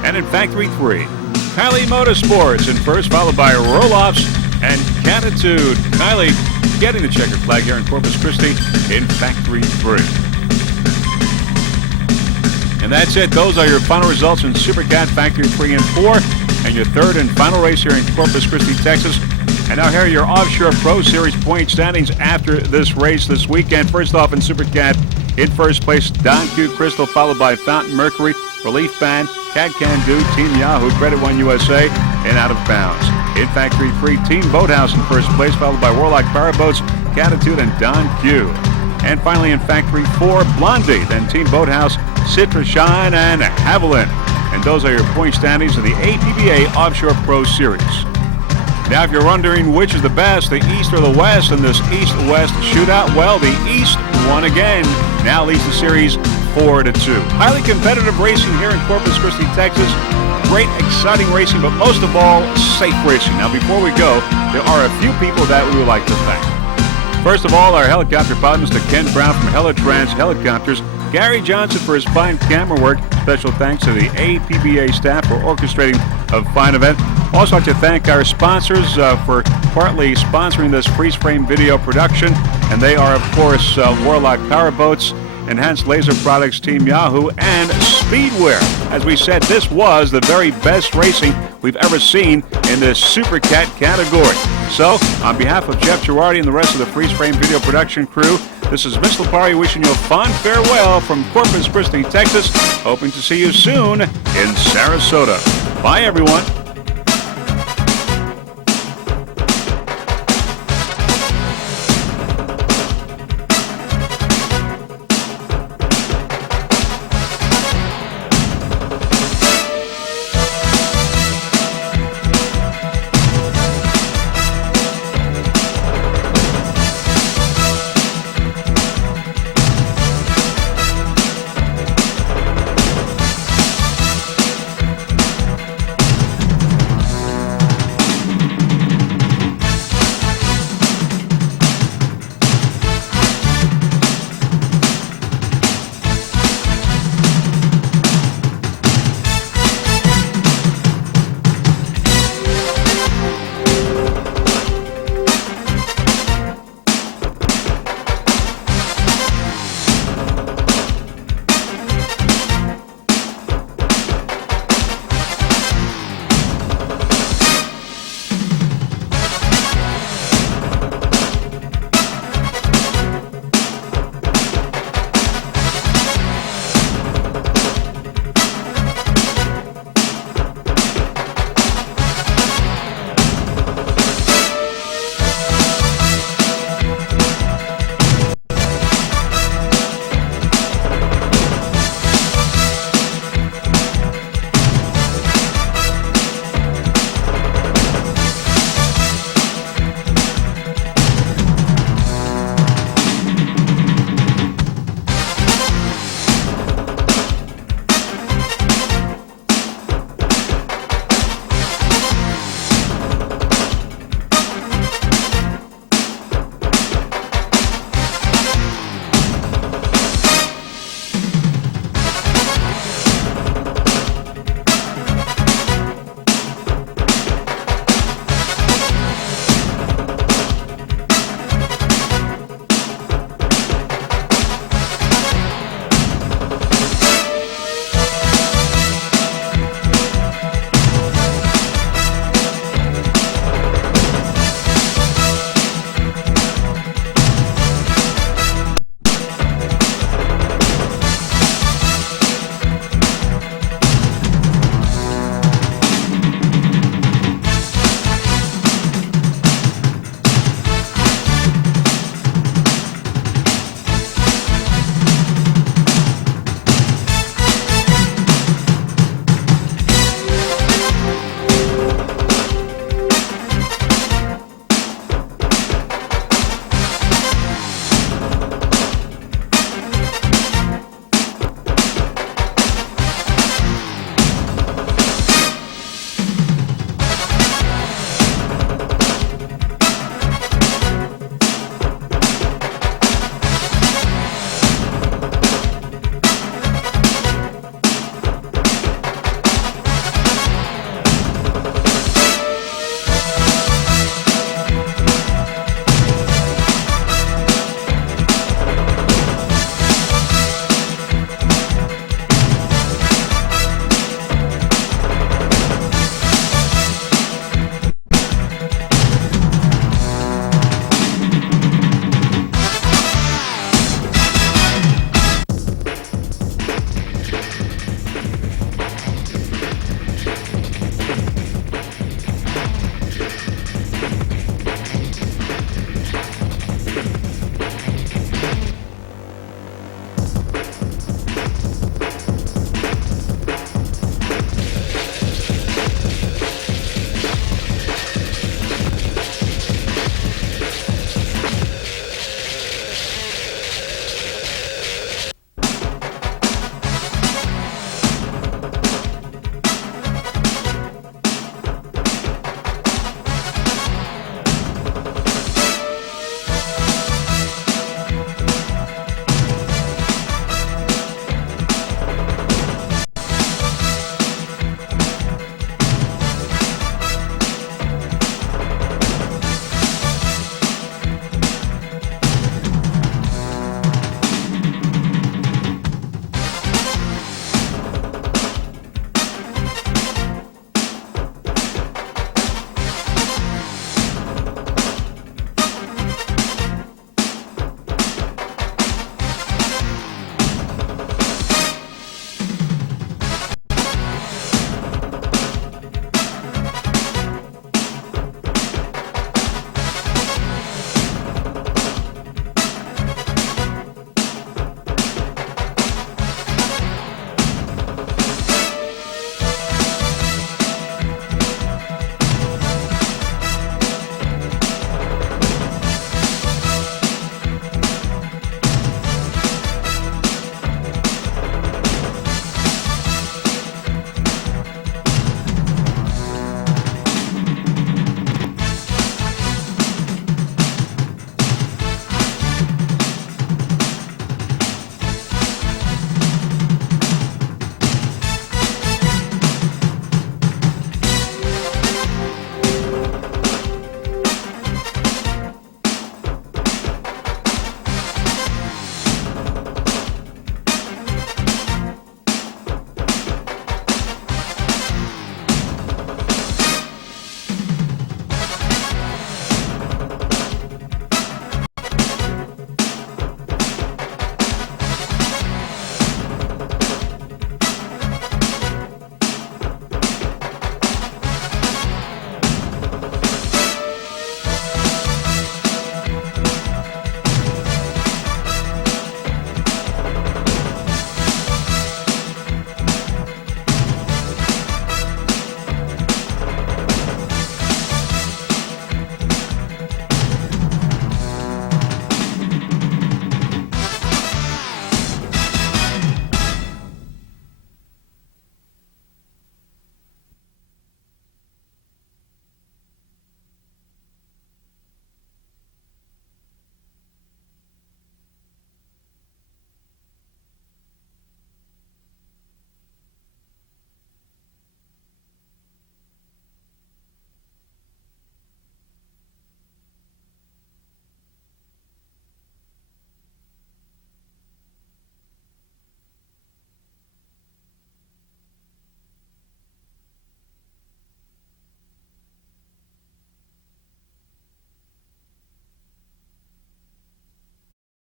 And in Factory 3, Kylie Motorsports in first, followed by Roloffs and Catitude. Kylie getting the checkered flag here in Corpus Christi in Factory 3. And that's it. Those are your final results in Supercat Factory 3 and 4, and your third and final race here in Corpus Christi, Texas. And now here are your Offshore Pro Series point standings after this race this weekend. First off in Supercat, in first place, Don Q. Crystal, followed by Fountain Mercury, Relief Band, Cat Can Do, Team Yahoo, Credit One USA, and Out of Bounds. In Factory 3, Team Boathouse in first place, followed by Warlock Powerboats, Catitude, and Don Q. And finally in Factory 4, Blondie, then Team Boathouse, Citra Shine, and Haviland. And those are your point standings in the APBA Offshore Pro Series. Now, if you're wondering which is the best, the East or the West in this East-West Shootout, well, the East won again. Now leads the series 4-2. Highly competitive racing here in Corpus Christi, Texas. Great, exciting racing, but most of all, safe racing. Now, before we go, there are a few people that we would like to thank. First of all, our helicopter pilot, Mr. Ken Brown from Helitrans Helicopters. Gary Johnson for his fine camera work. Special thanks to the APBA staff for orchestrating a fine event. Also, I'd like to thank our sponsors for partly sponsoring this freeze-frame video production. And they are, of course, Warlock Powerboats, Enhanced Laser Products, Team Yahoo, and Speedwear. As we said, this was the very best racing we've ever seen in this Supercat category. So, on behalf of Jeff Girardi and the rest of the Freeze Frame Video Production crew, this is Vince Lipari wishing you a fond farewell from Corpus Christi, Texas. Hoping to see you soon in Sarasota. Bye, everyone.